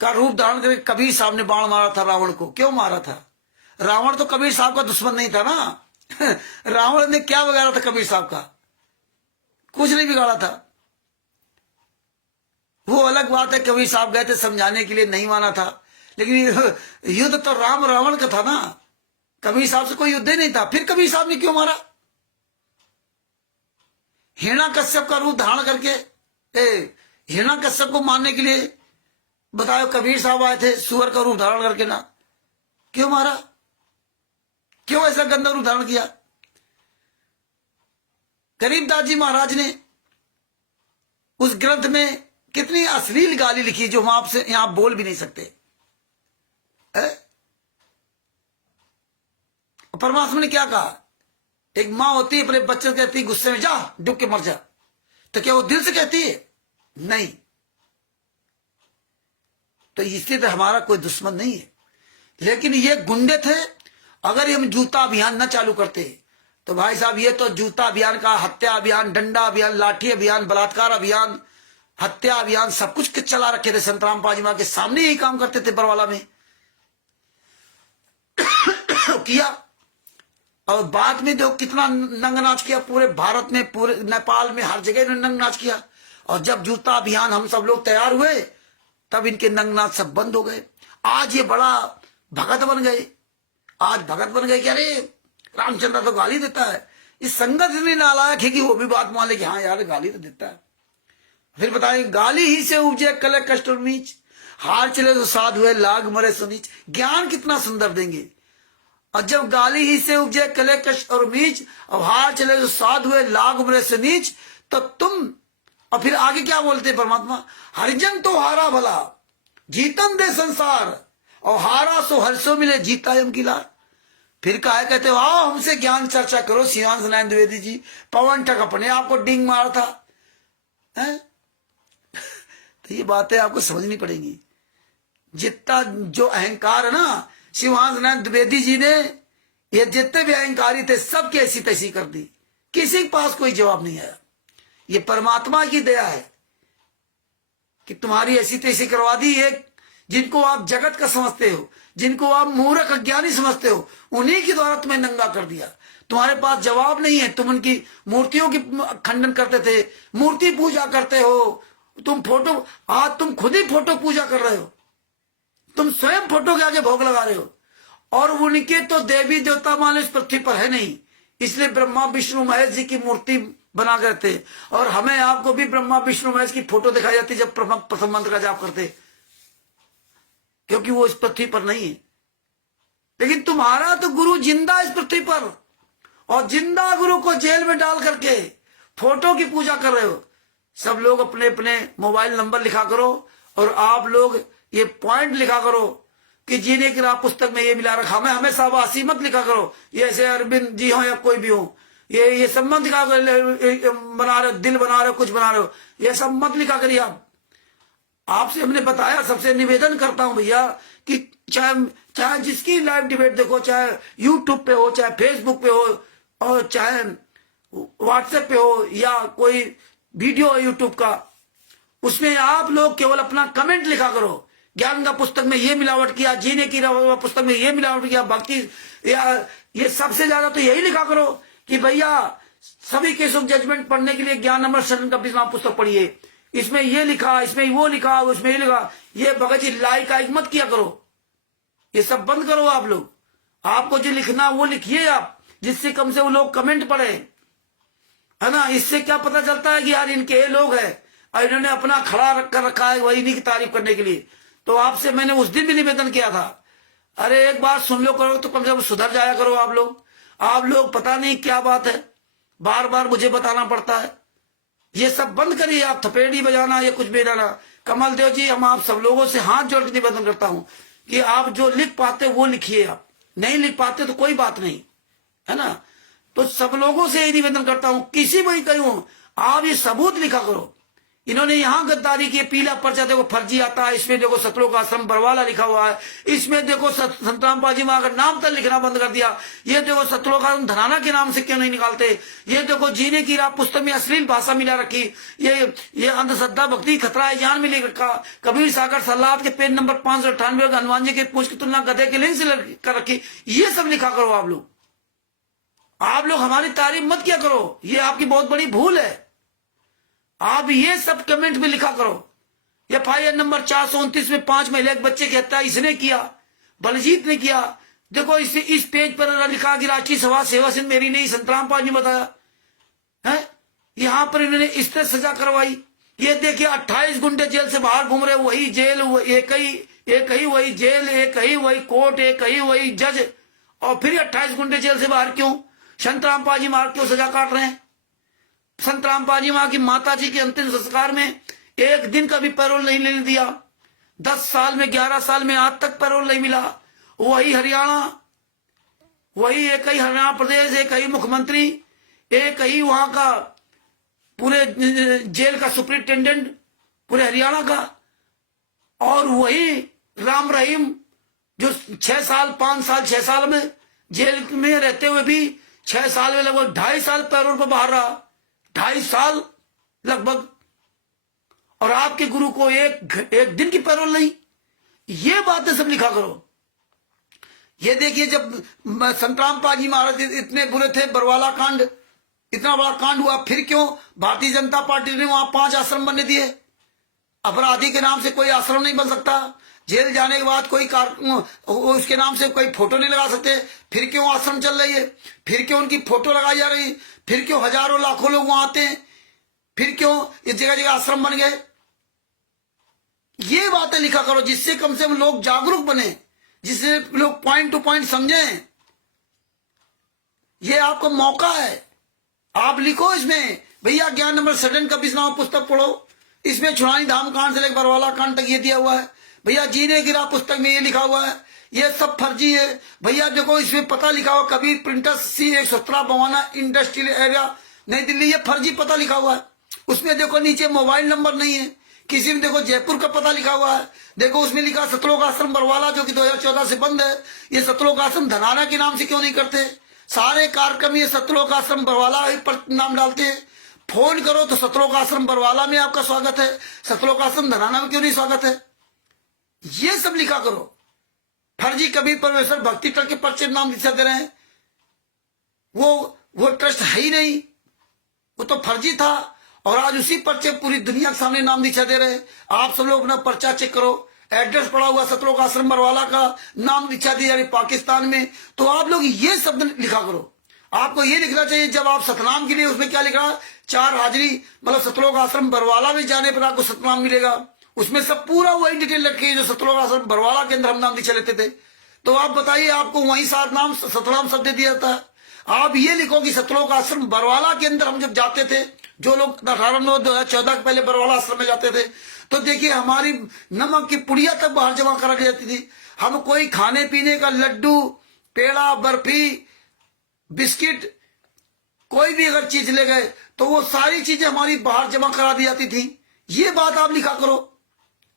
का रूप धारण करके कबीर साहब ने बाण मारा था रावण को। क्यों मारा था? रावण तो कबीर साहब का दुश्मन नहीं था ना। रावण ने क्या बिगाड़ा था कबीर साहब का? कुछ नहीं बिगाड़ा था। वो अलग बात है, कबीर साहब गए थे समझाने के लिए, नहीं माना था, लेकिन युद्ध तो राम रावण का था ना। कबीर साहब से कोई युद्ध ही नहीं था। फिर कबीर साहब ने क्यों मारा? हिरण्यकश्यप का रूप धारण करके हिरण्यकश्यप को मारने के लिए बताओ कबीर साहब आए थे सुअर का रूप धारण करके ना। क्यों मारा? क्यों ऐसा गंदा रूप धारण किया? गरीबदास जी महाराज ने उस ग्रंथ में कितनी अश्लील गाली लिखी जो हम आपसे यहां बोल भी नहीं सकते। परमात्मा ने क्या कहा? एक मां होती है अपने बच्चे से कहती है गुस्से में जा डूब के मर जा, तो क्या वो दिल से कहती है? नहीं। तो इसलिए तो हमारा कोई दुश्मन नहीं है, लेकिन ये गुंडे थे। अगर हम जूता अभियान न चालू करते तो भाई साहब ये तो जूता अभियान का हत्या अभियान, डंडा अभियान, लाठी अभियान, बलात्कार अभियान, हत्या अभियान सब कुछ चला रखे थे। संत रामपाल जी के सामने यही काम करते थे बरवाला में। और किया, और बाद में देखो कितना नंग नाच किया, पूरे भारत में, पूरे नेपाल में, हर जगह इन्होंने नंग नाच किया। और जब जूता अभियान हम सब लोग तैयार हुए तब इनके नंग नाच सब बंद हो गए। आज ये बड़ा भगत बन गए, आज भगत बन गए कि अरे रामचंद्र तो गाली देता है। इस संगत इतनी नालायक है कि वो भी बात मान ले कि हाँ यार गाली तो देता है। फिर बताएंगे गाली ही से उपजे कले कष्ट और नीच, हार चले तो साध हुए लाग मरे सुनीच। ज्ञान कितना सुंदर देंगे। और जब गाली ही से उपजे कले कष्ट और नीच, और हार चले तो साध हुए लाग मरे से नीच, तो तुम, और फिर आगे क्या बोलते परमात्मा, हरिजन तो हारा भला जीतन दे संसार, और हारा सो हर्षो मिले जीता यम की लार। फिर कहा कहते हो आओ हमसे ज्ञान चर्चा करो। शिवांश नारायण द्विवेदी जी, पवन ठग अपने आपको डिंग मारा था है? तो ये बातें आपको समझनी पड़ेंगी। जितना जो अहंकार है ना, शिवांश नारायण द्विवेदी जी ने ये जितने भी अहंकारी थे सबकी ऐसी तैसी कर दी, किसी के पास कोई जवाब नहीं आया। ये परमात्मा की दया है कि तुम्हारी ऐसी तैसी करवा दी। एक जिनको आप जगत का समझते हो, जिनको आप मूर्ख अज्ञानी समझते हो, उन्हीं के द्वारा तुम्हें नंगा कर दिया। तुम्हारे पास जवाब नहीं है। तुम उनकी मूर्तियों की खंडन करते थे, मूर्ति पूजा करते हो, तुम फोटो, आज तुम खुद ही फोटो पूजा कर रहे हो, तुम स्वयं फोटो के आगे भोग लगा रहे हो। और उनके तो देवी देवता मान इस पृथ्वी पर है नहीं, इसलिए ब्रह्मा विष्णु महेश जी की मूर्ति बना करते। और हमें आपको भी ब्रह्मा विष्णु महेश की फोटो दिखाई जाती जब प्रथम मंत्र का जाप करते, क्योंकि वो इस पृथ्वी पर नहीं है। लेकिन तुम्हारा तो गुरु जिंदा इस पृथ्वी पर, और जिंदा गुरु को जेल में डाल करके फोटो की पूजा कर रहे हो। सब लोग अपने अपने मोबाइल नंबर लिखा करो, और आप लोग ये पॉइंट लिखा करो कि जीने की राह पुस्तक में ये मिला रखा। हमें हमेशा वासी मत लिखा करो, ये ऐसे अरविंद जी हो या कोई भी हो, ये सब मत लिखा करो, बना रहे दिल बना रहे हो, कुछ बना रहे हो, ये सब मत लिखा करिए आप। आपसे हमने बताया, सबसे निवेदन करता हूं भैया कि चाहे जिसकी लाइव डिबेट देखो, चाहे यूट्यूब पे हो, चाहे फेसबुक पे हो, और चाहे व्हाट्सएप पे हो, या कोई वीडियो है यूट्यूब का, उसमें आप लोग केवल अपना कमेंट लिखा करो। ज्ञान का पुस्तक में ये मिलावट किया, जीने की पुस्तक में ये मिलावट किया, भक्ति, या ये सबसे ज्यादा तो यही लिखा करो कि भैया सभी केस ऑफ जजमेंट पढ़ने के लिए ज्ञान अमर शरण का विश्राम पुस्तक पढ़िए, इसमें ये लिखा, इसमें वो लिखा, उसमें ये लिखा। ये भगत जी लाइक मत किया करो, ये सब बंद करो आप लोग। आपको जो लिखना वो लिखिए आप, जिससे कम से वो लोग कमेंट पढ़े, है ना। इससे क्या पता चलता है कि यार इनके ये लोग हैं और इन्होंने अपना खड़ा रख कर रखा है वही इन्हीं की तारीफ करने के लिए। तो आपसे मैंने उस दिन भी निवेदन किया था, अरे एक बार सुन लो करो तो कम से कम सुधर जाया करो आप लोग। आप लोग पता नहीं क्या बात है, बार बार मुझे बताना पड़ता है। ये सब बंद करिए आप, थपेड़ी बजाना, ये कुछ भी रहना। कमल देव जी, हम आप सब लोगों से हाथ जोड़ के निवेदन करता हूं कि आप जो लिख पाते वो लिखिए, आप नहीं लिख पाते तो कोई बात नहीं, है ना। तो सब लोगों से ये निवेदन करता हूं, किसी भी कहूं आप ये सबूत लिखा करो। इन्होंने यहां गद्दारी की, पीला पर्चा देखो फर्जी आता है, इसमें देखो सतलोक आश्रम बरवाला लिखा हुआ है, इसमें देखो संतराम पाजी मां का नाम तक लिखना बंद कर दिया। ये देखो सतलोक आश्रम धनाना के नाम से क्यों नहीं निकालते। ये देखो जीने की राह पुस्तक में अश्लील भाषा मिला रखी, ये अंधश्रद्धा भक्ति खतरा है जान में लिख रखा। कबीर सागर सलाद के पेज नंबर 598 हनुमान जी के पूछ की तुलना गधे के लिंग से कर रखी। ये सब लिखा करो आप लोग। आप लोग हमारी तारीफ मत किया करो, ये आपकी बहुत बड़ी भूल है। आप ये सब कमेंट में लिखा करो। FIR नंबर 429 में 5 महिला के बच्चे की हत्या इसने किया, बलजीत ने किया। देखो इस पेज पर लिखा कि राष्ट्रीय सभा सेवा सिंह मेरी नहीं, संतराम पाल ने बताया है। यहां पर इन्होंने इस तरह सजा करवाई। ये देखिए 28 गुंडे जेल से बाहर घूम रहे, वही जेल, एक ही वही जेल, एक ही वही कोर्ट, एक ही वही जज, और फिर 28 गुंडे जेल से बाहर क्यों? संतराम पाजी मार क्यों सजा काट रहे हैं? संतराम पाजी मां की माता जी के अंतिम संस्कार में एक दिन का भी पैरोल नहीं लेने दिया। 10 साल में 11 साल में आज तक पैरोल नहीं मिला। वही हरियाणा, वही एक ही हरियाणा प्रदेश, एक ही मुख्यमंत्री, एक ही वहां का पूरे जेल का सुपरिटेंडेंट पूरे हरियाणा का, और वही राम रहीम जो 6 साल 5 साल 6 साल में जेल में रहते हुए भी 6 साल में लगभग 2.5 साल पैरोल पर बाहर रहा, 2.5 साल लगभग। और आपके गुरु को एक दिन की पैरोल नहीं। ये बातें सब लिखा करो, ये देखिए, जब संतराम पाजी महाराज इतने बुरे थे, बरवाला कांड, इतना बड़ा कांड हुआ, फिर क्यों भारतीय जनता पार्टी ने वहां 5 आश्रम बनने दिए? अपराधी के नाम से कोई आश्रम नहीं बन सकता। जेल जाने के बाद कोई उसके नाम से कोई फोटो नहीं लगा सकते। फिर क्यों आश्रम चल रही है? फिर क्यों उनकी फोटो लगाई जा रही है? फिर क्यों हजारों लाखों लोग वहां आते हैं? फिर क्यों इस जगह जगह आश्रम बन गए? ये बातें लिखा करो, जिससे कम से कम लोग जागरूक बने, जिससे लोग पॉइंट टू पॉइंट समझें। ये आपको मौका है, आप लिखो इसमें, भैया ज्ञान नंबर 7 का बिस्नाम पुस्तक पढ़ो, इसमें छुड़ानी धाम कांड से लेकर बरवाला कांड तक ये दिया हुआ है। भैया जीने गिरा पुस्तक में ये लिखा हुआ है, ये सब फर्जी है। भैया देखो, इसमें पता लिखा हुआ Kabir printers C117 Bawana industrial area नई दिल्ली, ये फर्जी पता लिखा हुआ है। उसमें देखो नीचे मोबाइल नंबर नहीं है, किसी में देखो जयपुर का पता लिखा हुआ है, देखो उसमें लिखा सतलोक आश्रम बरवाला जो कि 2014 से बंद है। ये सतलोक आश्रम धनाना के नाम से क्यों नहीं करते? सारे कार्यक्रम ये सतलोक आश्रम बरवाला पर नाम डालते हैं। फोन करो तो सतलोक आश्रम बरवाला में आपका स्वागत है, सतलोक आश्रम धनाना में क्यों नहीं स्वागत है? ये सब लिखा करो। फर्जी कबीर परमेश्वर भक्ति ट्रस्ट के पर्चे नाम दिखा दे रहे हैं, वो ट्रस्ट है ही नहीं, वो तो फर्जी था। और आज उसी पर्चे पूरी दुनिया के सामने नाम दिखा दे रहे हैं। आप सब लोग अपना पर्चा चेक करो, एड्रेस पड़ा हुआ सतलोक आश्रम बरवाला का, नाम दिखा दिया यानी पाकिस्तान में। तो आप लोग ये शब्द लिखा करो। आपको ये लिखना चाहिए जब आप सतनाम के लिए, उसमें क्या लिख रहा, 4 हाजिरी, मतलब सतलोक आश्रम बरवाला में जाने पर आपको सतनाम मिलेगा। उसमें सब पूरा वही डिटेल रखी है जो सतलोक आश्रम बरवाला के अंदर हम नाम दिखा लेते थे। तो आप बताइए, आपको वही सात नाम सतनाम शब्द दिया था। आप ये लिखो कि सतलोक आश्रम बरवाला के अंदर हम जब जाते थे, जो लोग 18/9/2014 के पहले बरवाला आश्रम में जाते थे, तो देखिए हमारी नमक की पुड़िया तक बाहर जमा करा दी जाती थी। हम कोई खाने पीने का लड्डू, पेड़ा, बर्फी, बिस्किट, कोई भी अगर चीज ले गए तो वो सारी चीजें हमारी बाहर जमा करा दी जाती थी। ये बात आप लिखा करो,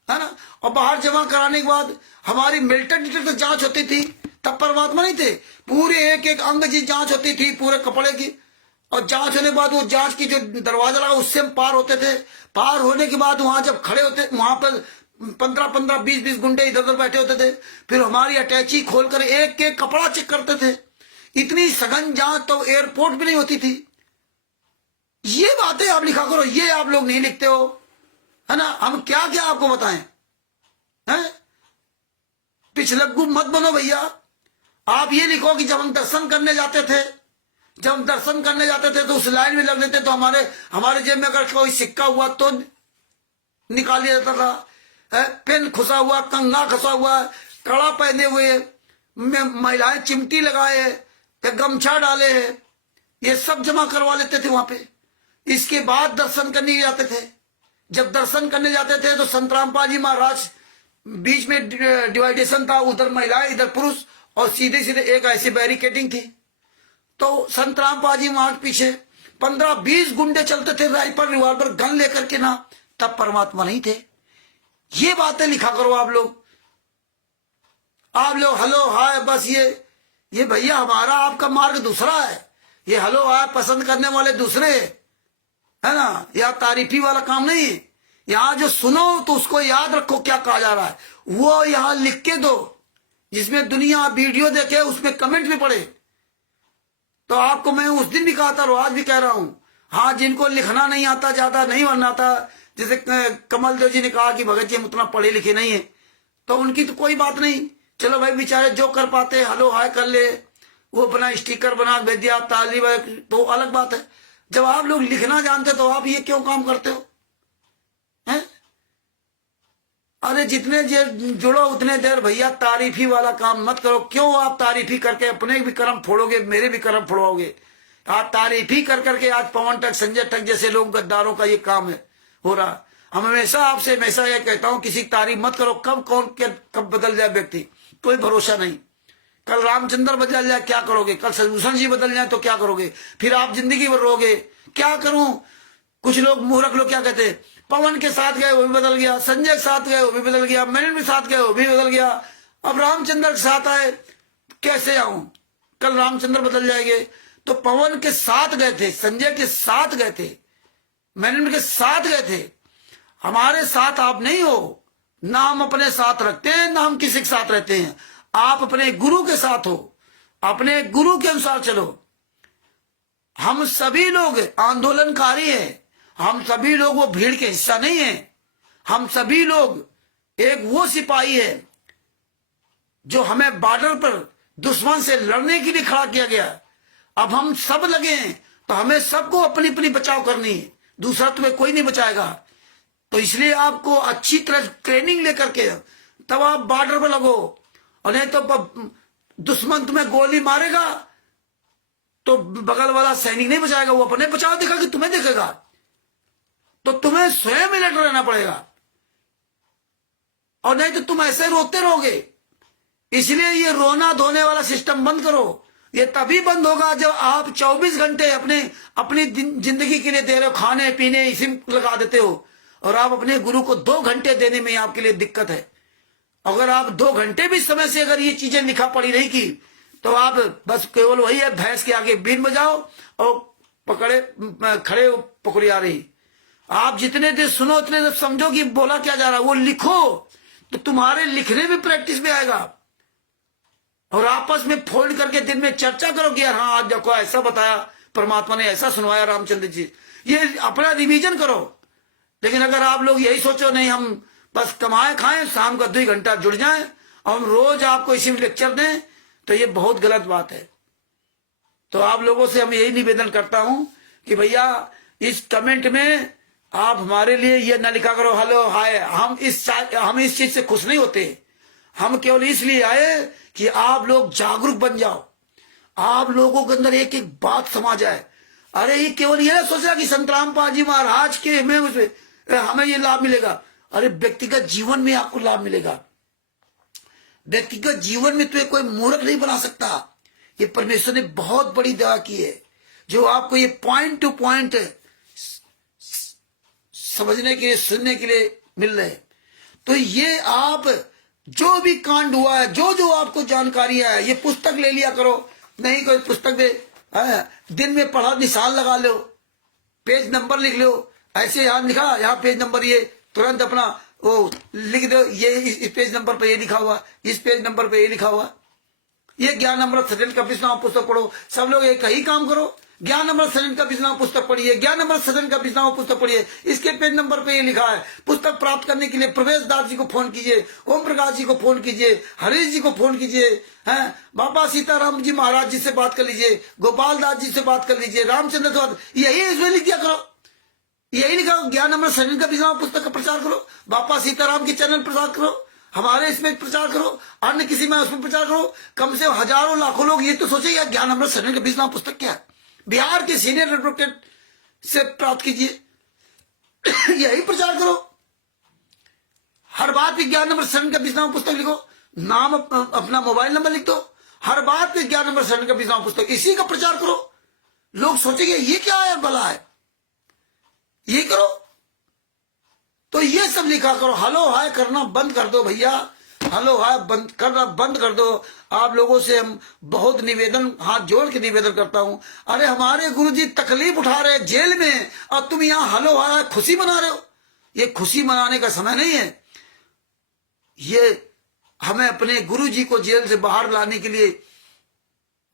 है ना। और बाहर जमा कराने के बाद हमारी मिल्टन डिटेक्टर जांच होती थी। तब परमात्मा नहीं थे, पूरे एक एक अंग की जांच होती थी, पूरे कपड़े की। और जांच होने के बाद वो जांच की जो दरवाजा लगा उससे हम पार होते थे। पार होने के बाद वहां जब खड़े होते, वहां पर 15-15, 20-20 गुंडे इधर उधर बैठे होते थे। फिर हमारी अटैची खोलकर एक एक कपड़ा चेक करते थे। इतनी सघन जांच तो एयरपोर्ट भी नहीं होती थी। ये बातें आप लिखा करो, ये आप लोग नहीं लिखते हो, है ना। हम क्या क्या आपको बताएं, हैं? पिछलग्गू मत बनो भैया। आप ये लिखो कि जब हम दर्शन करने जाते थे, तो उस लाइन में लग लेते तो हमारे जेब में अगर कोई सिक्का हुआ तो निकाल लिया जाता था। पेन खुसा हुआ, कंघा खसा हुआ, कड़ा पहने हुए महिलाएं चिमटी लगाए, गमछा डाले है, ये सब जमा करवा लेते थे वहां पे। इसके बाद दर्शन करने जाते थे। जब दर्शन करने जाते थे तो संत रामपाल जी महाराज, बीच में डिवाइडेशन था, उधर महिलाएं इधर पुरुष, और सीधे सीधे एक ऐसी बैरिकेडिंग थी। तो संत रामपाल जी महाराज पीछे 15-20 गुंडे चलते थे, राइफल रिवॉल्वर गन लेकर के ना। तब परमात्मा नहीं थे। ये बातें लिखा करो आप लोग हेलो हाय, बस ये भैया हमारा आपका मार्ग दूसरा है। ये हेलो हाय पसंद करने वाले दूसरे, है ना। यह तारीफी वाला काम नहीं है। यहाँ जो सुनो तो उसको याद रखो क्या कहा जा रहा है, वो यहाँ लिख के दो। जिसमें दुनिया वीडियो देखे उसमें कमेंट भी पढ़े। तो आपको मैं उस दिन भी कहा था और आज भी कह रहा हूं, हाँ जिनको लिखना नहीं आता, ज्यादा नहीं बनना आता, जैसे कमल देव जी ने कहा कि भगत जी हम उतना पढ़े लिखे नहीं है, तो उनकी तो कोई बात नहीं। चलो भाई, बेचारे जो कर पाते हेलो हाय कर ले, वो अपना स्टिकर बना भेज दिया, ताली तो अलग बात है। जब आप लोग लिखना जानते तो आप ये क्यों काम करते हो, हैं? अरे जितने जुड़ो उतने देर भैया तारीफी वाला काम मत करो। क्यों आप तारीफी करके अपने भी कर्म फोड़ोगे, मेरे भी कर्म फोड़ोगे। आप तारीफी कर करके आज पवन टक, संजय टक जैसे लोग गद्दारों का ये काम है हो रहा। हम हमेशा ये कहता हूं, किसी की तारीफ मत करो। कब बदल जाए व्यक्ति, कोई भरोसा नहीं। कल रामचंद्र बदल जाए क्या करोगे, कल सदभूषण जी बदल जाए तो क्या करोगे, फिर आप जिंदगी भर रहोगे। क्या करूं, कुछ लोग मूर्ख लोग क्या कहते, पवन के साथ गए वो भी बदल गया, संजय के साथ गए वो भी बदल गया, मेनन के साथ गए वो भी बदल गया, अब रामचंद्र के साथ आए कैसे आऊं, कल रामचंद्र बदल जाएंगे। तो पवन के साथ गए थे, संजय के साथ गए थे, मेनन के साथ गए थे। हमारे साथ आप नहीं हो, ना हम अपने साथ रखते हैं, ना हम किसी के साथ रहते हैं। आप अपने गुरु के साथ हो, अपने गुरु के अनुसार चलो। हम सभी लोग आंदोलनकारी हैं, हम सभी लोग वो भीड़ के हिस्सा नहीं है। हम सभी लोग एक वो सिपाही है जो हमें बॉर्डर पर दुश्मन से लड़ने के लिए खड़ा किया गया। अब हम सब लगे हैं तो हमें सबको अपनी अपनी बचाव करनी है, दूसरा तुम्हें कोई नहीं बचाएगा। तो इसलिए आपको अच्छी तरह ट्रेनिंग लेकर के तब आप बॉर्डर पर लगो, और नहीं तो दुश्मन तुम्हें गोली मारेगा तो बगल वाला सैनिक नहीं बचाएगा, वो अपने बचाव दिखा कि तुम्हें देखेगा। तो तुम्हें स्वयं अलर्ट रहना पड़ेगा, और नहीं तो तुम ऐसे रोते रहोगे। इसलिए ये रोना धोने वाला सिस्टम बंद करो। ये तभी बंद होगा जब आप 24 घंटे अपनी जिंदगी के लिए दे रहे हो, खाने पीने इसी में लगा देते हो, और आप अपने गुरु को 2 घंटे देने में आपके लिए दिक्कत है। अगर आप 2 घंटे भी समय से अगर ये चीजें लिखा पड़ी नहीं की, तो आप बस केवल वही है, भैंस के आगे बीन बजाओ और खड़े पकड़ी आ रही। आप जितने देर सुनो उतने देर समझो कि बोला क्या जा रहा है, वो लिखो तो तुम्हारे लिखने में प्रैक्टिस में आएगा। और आपस में फोन करके दिन में चर्चा करो कि यार हाँ आज देखो ऐसा बताया परमात्मा ने, ऐसा सुनवाया रामचंद्र जी, ये अपना रिवीजन करो। लेकिन अगर आप लोग यही सोचो नहीं हम बस कमाए खाएं, शाम का 2 घंटा जुड़ जाएं और हम रोज आपको इसी में लेक्चर दें, तो ये बहुत गलत बात है। तो आप लोगों से हम यही निवेदन करता हूं कि भैया इस कमेंट में आप हमारे लिए ये ना लिखा करो हेलो हाय। हम इस चीज से खुश नहीं होते। हम केवल इसलिए आए कि आप लोग जागरूक बन जाओ, आप लोगों के अंदर एक एक बात समा जाए। अरे ये केवल यह सोच रहा कि संत रामपाल जी महाराज के में हमें ये लाभ मिलेगा। अरे व्यक्तिगत जीवन में आपको लाभ मिलेगा। व्यक्तिगत जीवन में तो कोई मूर्ख नहीं बना सकता। ये परमेश्वर ने बहुत बड़ी दया की है, जो आपको ये पॉइंट टू पॉइंट समझने के लिए, सुनने के लिए मिल रहे। तो ये आप जो भी कांड हुआ है, जो जो आपको जानकारी है, ये पुस्तक ले लिया करो। नहीं कोई पुस्तक दे, दिन में पढ़ा, निशान लगा लो, पेज नंबर लिख लो। ऐसे यहाँ लिखा, यहाँ पेज नंबर, ये तुरंत अपना वो लिख दो, ये इस पेज नंबर पे ये लिखा हुआ, इस पेज नंबर पे ये लिखा हुआ। ये ज्ञान अमृत सजन का विश्राम पुस्तक पढ़ो। सब लोग एक ही काम करो, ज्ञान अमृत सजन का विश्राम पुस्तक पढ़िए, ज्ञान अमृत सजन का विश्राम पुस्तक पढ़िए। इसके पेज नंबर पे ये लिखा है। पुस्तक प्राप्त करने के लिए प्रवेश दास जी को फोन कीजिए, ओम प्रकाश जी को फोन कीजिए, हरीश जी को फोन कीजिए, हैं बाबा सीताराम जी महाराज जी से बात कर लीजिए, गोपाल दास जी से बात कर लीजिए, रामचंद्र से बात, यही इसमें लिख दिया करो। यही लिखा ज्ञान अमृत सजन का विश्राम पुस्तक का प्रचार करो, बाबा सीताराम के चैनल प्रचार करो, हमारे इसमें प्रचार करो, अन्य किसी में उसमें प्रचार करो। कम से हजारों लाखों लोग ये तो सोचेगा ज्ञान अमृत सजन का विश्राम पुस्तक क्या है। बिहार के सीनियर एडवोकेट से प्राप्त कीजिए, यही प्रचार करो। हर बात पे ज्ञान अमृत सजन का विश्राम पुस्तक लिखो, नाम अपना मोबाइल नंबर लिख दो, हर बात पे ज्ञान अमृत सजन का विश्राम पुस्तक, इसी का प्रचार करो। लोग सोचेंगे ये क्या है, भला है, ये करो। तो ये सब लिखा करो। हेलो हाय करना बंद कर दो भैया, हेलो हाय बंद करना बंद कर दो। आप लोगों से हम बहुत निवेदन, हाथ जोड़ के निवेदन करता हूं। अरे हमारे गुरुजी तकलीफ उठा रहे जेल में, और तुम यहां हेलो हाय खुशी मना रहे हो। ये खुशी मनाने का समय नहीं है। ये हमें अपने गुरुजी को जेल से बाहर लाने के लिए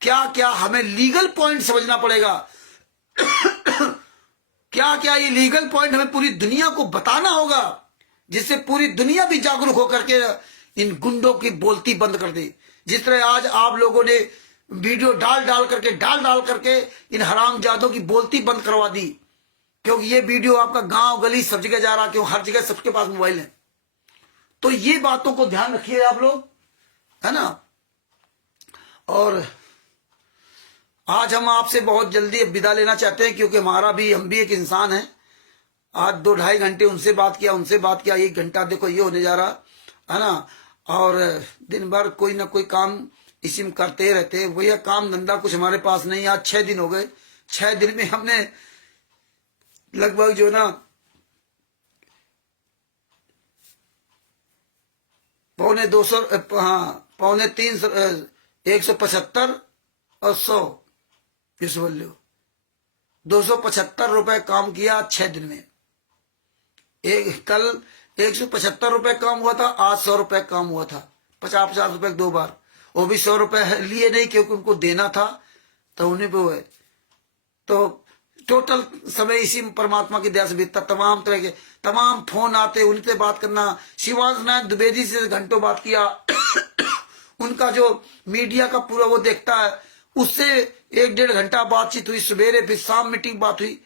क्या क्या हमें लीगल पॉइंट समझना पड़ेगा। क्या क्या ये लीगल पॉइंट हमें पूरी दुनिया को बताना होगा, जिससे पूरी दुनिया भी जागरूक होकर के इन गुंडों की बोलती बंद कर दे। जिस तरह आज आप लोगों ने वीडियो डाल डाल करके इन हरामजादों की बोलती बंद करवा दी, क्योंकि ये वीडियो आपका गांव गली सब जगह जा रहा, क्यों हर जगह सबके पास मोबाइल है। तो ये बातों को ध्यान रखिए आप लोग, है ना। और आज हम आपसे बहुत जल्दी विदा लेना चाहते हैं, क्योंकि हम भी एक इंसान है। आज 2-2.5 घंटे उनसे बात किया, 1 घंटा देखो ये होने जा रहा है ना। और दिन भर कोई ना कोई काम इसी में करते रहते हैं। भैया काम धंधा कुछ हमारे पास नहीं। आज 6 दिन हो गए, 6 दिन में हमने लगभग जो ना पौने 300, 175 और 100 इस बोल लो 275 रुपए काम किया 6 दिन में। कल 175 रुपए काम हुआ था, आज 100 रुपए काम हुआ था, 50-50 रुपए 2 बार। वो भी 100 रुपए लिए नहीं क्योंकि उनको देना था, तो उन्हें वो है। तो टोटल समय इसी परमात्मा की दया से बीतता। तमाम तरह के तमाम फोन आते, उनसे बात करना। शिवांश नायक द्विवेदी से घंटों बात किया उनका जो मीडिया का पूरा वो देखता है, उससे 1-1.5 घंटा बातचीत हुई, सवेरे फिर शाम मीटिंग बात हुई।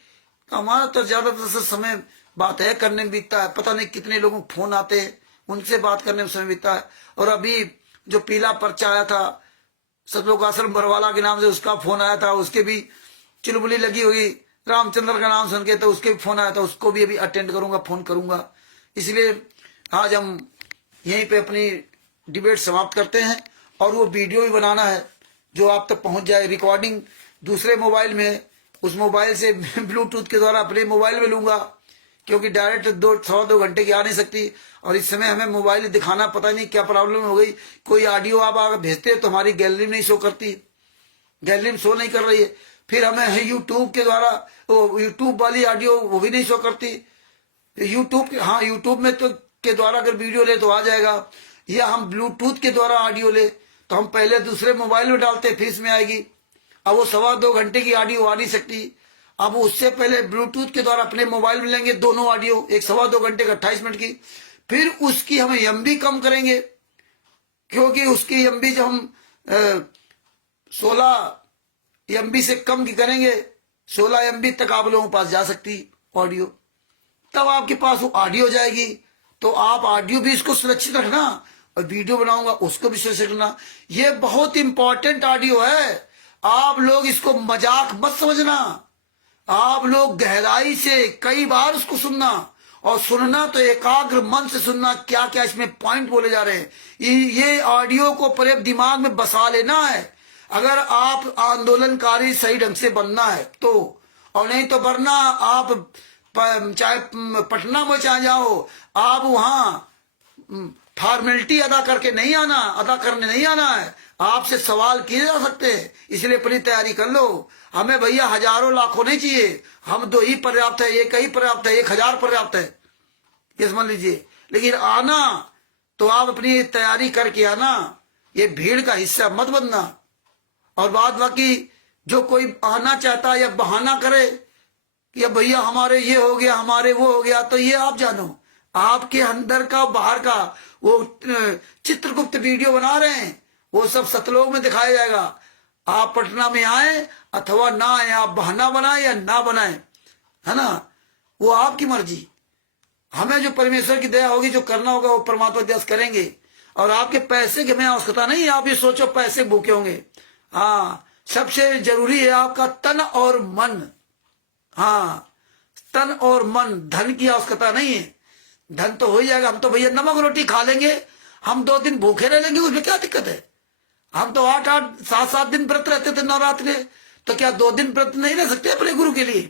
हमारा तो ज्यादातर से समय बात है करने में बीतता है। पता नहीं कितने लोगों को फोन आते हैं, उनसे बात करने में समय बीतता है। और अभी जो पीला पर्चा आया था सतलोक आश्रम बरवाला के नाम से, उसका फोन आया था, उसके भी चुलबुली लगी हुई रामचंद्र का नाम सुन के, तो उसके भी फोन आया था, उसको भी अभी अटेंड करूंगा, फोन करूंगा। इसलिए आज हम यहीं पे अपनी डिबेट समाप्त करते हैं। और वो वीडियो भी बनाना है जो आप तक पहुंच जाए, रिकॉर्डिंग दूसरे मोबाइल में, उस मोबाइल से ब्लूटूथ के द्वारा अपने मोबाइल में लूंगा, क्योंकि डायरेक्ट 2 घंटे की आ नहीं सकती। और इस समय हमें मोबाइल दिखाना, पता नहीं क्या प्रॉब्लम हो गई, कोई ऑडियो आप अगर भेजते हैं तो हमारी गैलरी में नहीं शो करती, गैलरी में शो नहीं कर रही है। फिर हमें यूट्यूब के द्वारा वो यूट्यूब वाली ऑडियो वो भी नहीं शो करती। यूट्यूब हाँ, यूट्यूब में तो के द्वारा अगर वीडियो ले तो आ जाएगा, या हम ब्लूटूथ के द्वारा ऑडियो ले तो हम पहले दूसरे मोबाइल में डालते, फिर इसमें आएगी। अब वो 2.25 घंटे की ऑडियो आ नहीं सकती। अब उससे पहले ब्लूटूथ के द्वारा अपने मोबाइल में लेंगे दोनों ऑडियो, एक 2.25 घंटे का 28 मिनट की। फिर उसकी हम एमबी कम करेंगे, क्योंकि उसकी एमबी जब हम 16 एमबी से कम की करेंगे, 16 एमबी तक आप लोगों के पास जा सकती ऑडियो, तब आपके पास वो ऑडियो जाएगी। तो आप ऑडियो भी इसको सुरक्षित रखना, और वीडियो बनाऊंगा उसको भी सुरक्षित रखना। ये बहुत इंपॉर्टेंट ऑडियो है, आप लोग इसको मजाक मत समझना। आप लोग गहराई से कई बार उसको सुनना, और सुनना तो एकाग्र मन से सुनना, क्या क्या इसमें पॉइंट बोले जा रहे हैं। ये ऑडियो को पर्याप्त दिमाग में बसा लेना है, अगर आप आंदोलनकारी सही ढंग से बनना है तो। और नहीं तो वरना आप चाहे पटना में चाहे जाओ, आप वहां फॉर्मेलिटी अदा करके नहीं आना, अदा करने नहीं आना है, आपसे सवाल किए जा सकते हैं। इसलिए अपनी तैयारी कर लो। हमें भैया हजारों लाखों नहीं चाहिए, हम 2 ही पर्याप्त है, 1 ही पर्याप्त है, 1000 पर्याप्त है, ये समझ लीजिए। लेकिन आना तो आप अपनी तैयारी करके आना, ये भीड़ का हिस्सा मत बनना। और बाद बाकी जो कोई आना चाहता है या बहाना करे कि अब भैया हमारे ये हो गया, हमारे वो हो गया, तो ये आप जानो, आपके अंदर का बाहर का वो चित्रगुप्त वीडियो बना रहे हैं, वो सब सतलोक में दिखाया जाएगा। आप पटना में आए अथवा ना आए, आप बहाना बनाए या ना बनाए, है ना, वो आपकी मर्जी। हमें जो परमेश्वर की दया होगी, जो करना होगा वो परमात्मा दया करेंगे। और आपके पैसे की हमें आवश्यकता नहीं है, आप ये सोचो पैसे भूखे होंगे। हाँ, सबसे जरूरी है आपका तन और मन। हाँ, तन और मन, धन की आवश्यकता नहीं है, धन तो हो ही जाएगा। हम तो भैया नमक रोटी खा लेंगे, हम 2 दिन भूखे रह लेंगे, उसमें क्या दिक्कत है। हम तो 8-8, 7-7 दिन व्रत रहते थे नवरात्र के, तो क्या 2 दिन व्रत नहीं रह सकते अपने गुरु के लिए।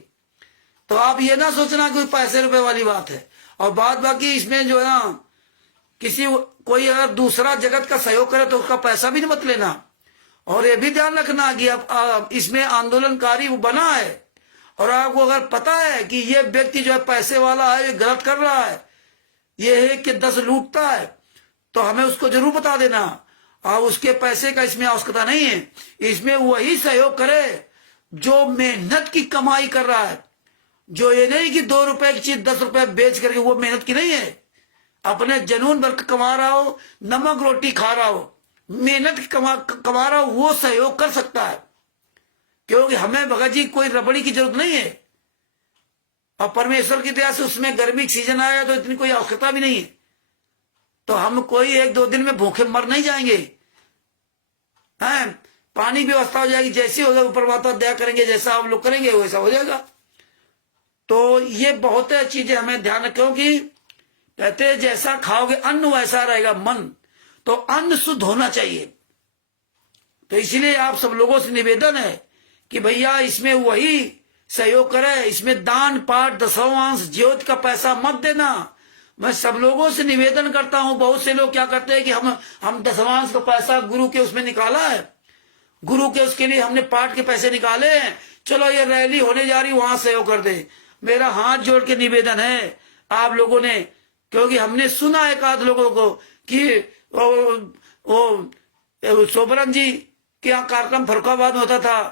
तो आप ये ना सोचना कोई पैसे रुपए वाली बात है। और बात बाकी इसमें जो है ना, किसी कोई अगर दूसरा जगत का सहयोग करे तो उसका पैसा भी नहीं मत लेना। और ये भी ध्यान रखना कि अब इसमें आंदोलनकारी वो बना है, और आपको अगर पता है कि ये व्यक्ति जो है पैसे वाला है, ये गलत कर रहा है, ये है कि 10 लूटता है, तो हमें उसको जरूर बता देना। और उसके पैसे का इसमें आवश्यकता नहीं है, इसमें वही सहयोग करे जो मेहनत की कमाई कर रहा है, जो ये नहीं कि 2 रुपए की चीज 10 रुपए बेच करके, वो मेहनत की नहीं है। अपने जनून भर कमा रहा हो, नमक रोटी खा रहा हो, मेहनत कमा रहा हो, वो सहयोग कर सकता है। क्योंकि हमें भगत जी कोई रबड़ी की जरूरत नहीं है, और परमेश्वर की दया से उसमें गर्मी का सीजन आया तो इतनी कोई आवश्यकता भी नहीं है। तो हम कोई 1-2 दिन में भूखे मर नहीं जाएंगे, हैं। पानी की व्यवस्था हो जाएगी, जैसे होगा परमात्मा दया करेंगे, जैसा हम लोग करेंगे वैसा हो जाएगा। तो ये बहुत चीजें हमें ध्यान रखें, क्योंकि कहते हैं जैसा खाओगे अन्न वैसा रहेगा मन, तो अन्न शुद्ध होना चाहिए। तो इसलिए आप सब लोगों से निवेदन है कि भैया इसमें वही सहयोग करे, इसमें दान पाठ दशमांश ज्योति का पैसा मत देना। मैं सब लोगों से निवेदन करता हूं, बहुत से लोग क्या करते हैं कि हम दशमांश का पैसा गुरु के उसमें निकाला है, गुरु के उसके लिए हमने पाठ के पैसे निकाले हैं, चलो ये रैली होने जा रही वहां सहयोग कर दे। मेरा हाथ जोड़ के निवेदन है आप लोगों ने, क्योंकि हमने सुना एक आध लोगों को कि वो शोभरन जी के यहाँ कार्यक्रम फरुखाबाद में होता था,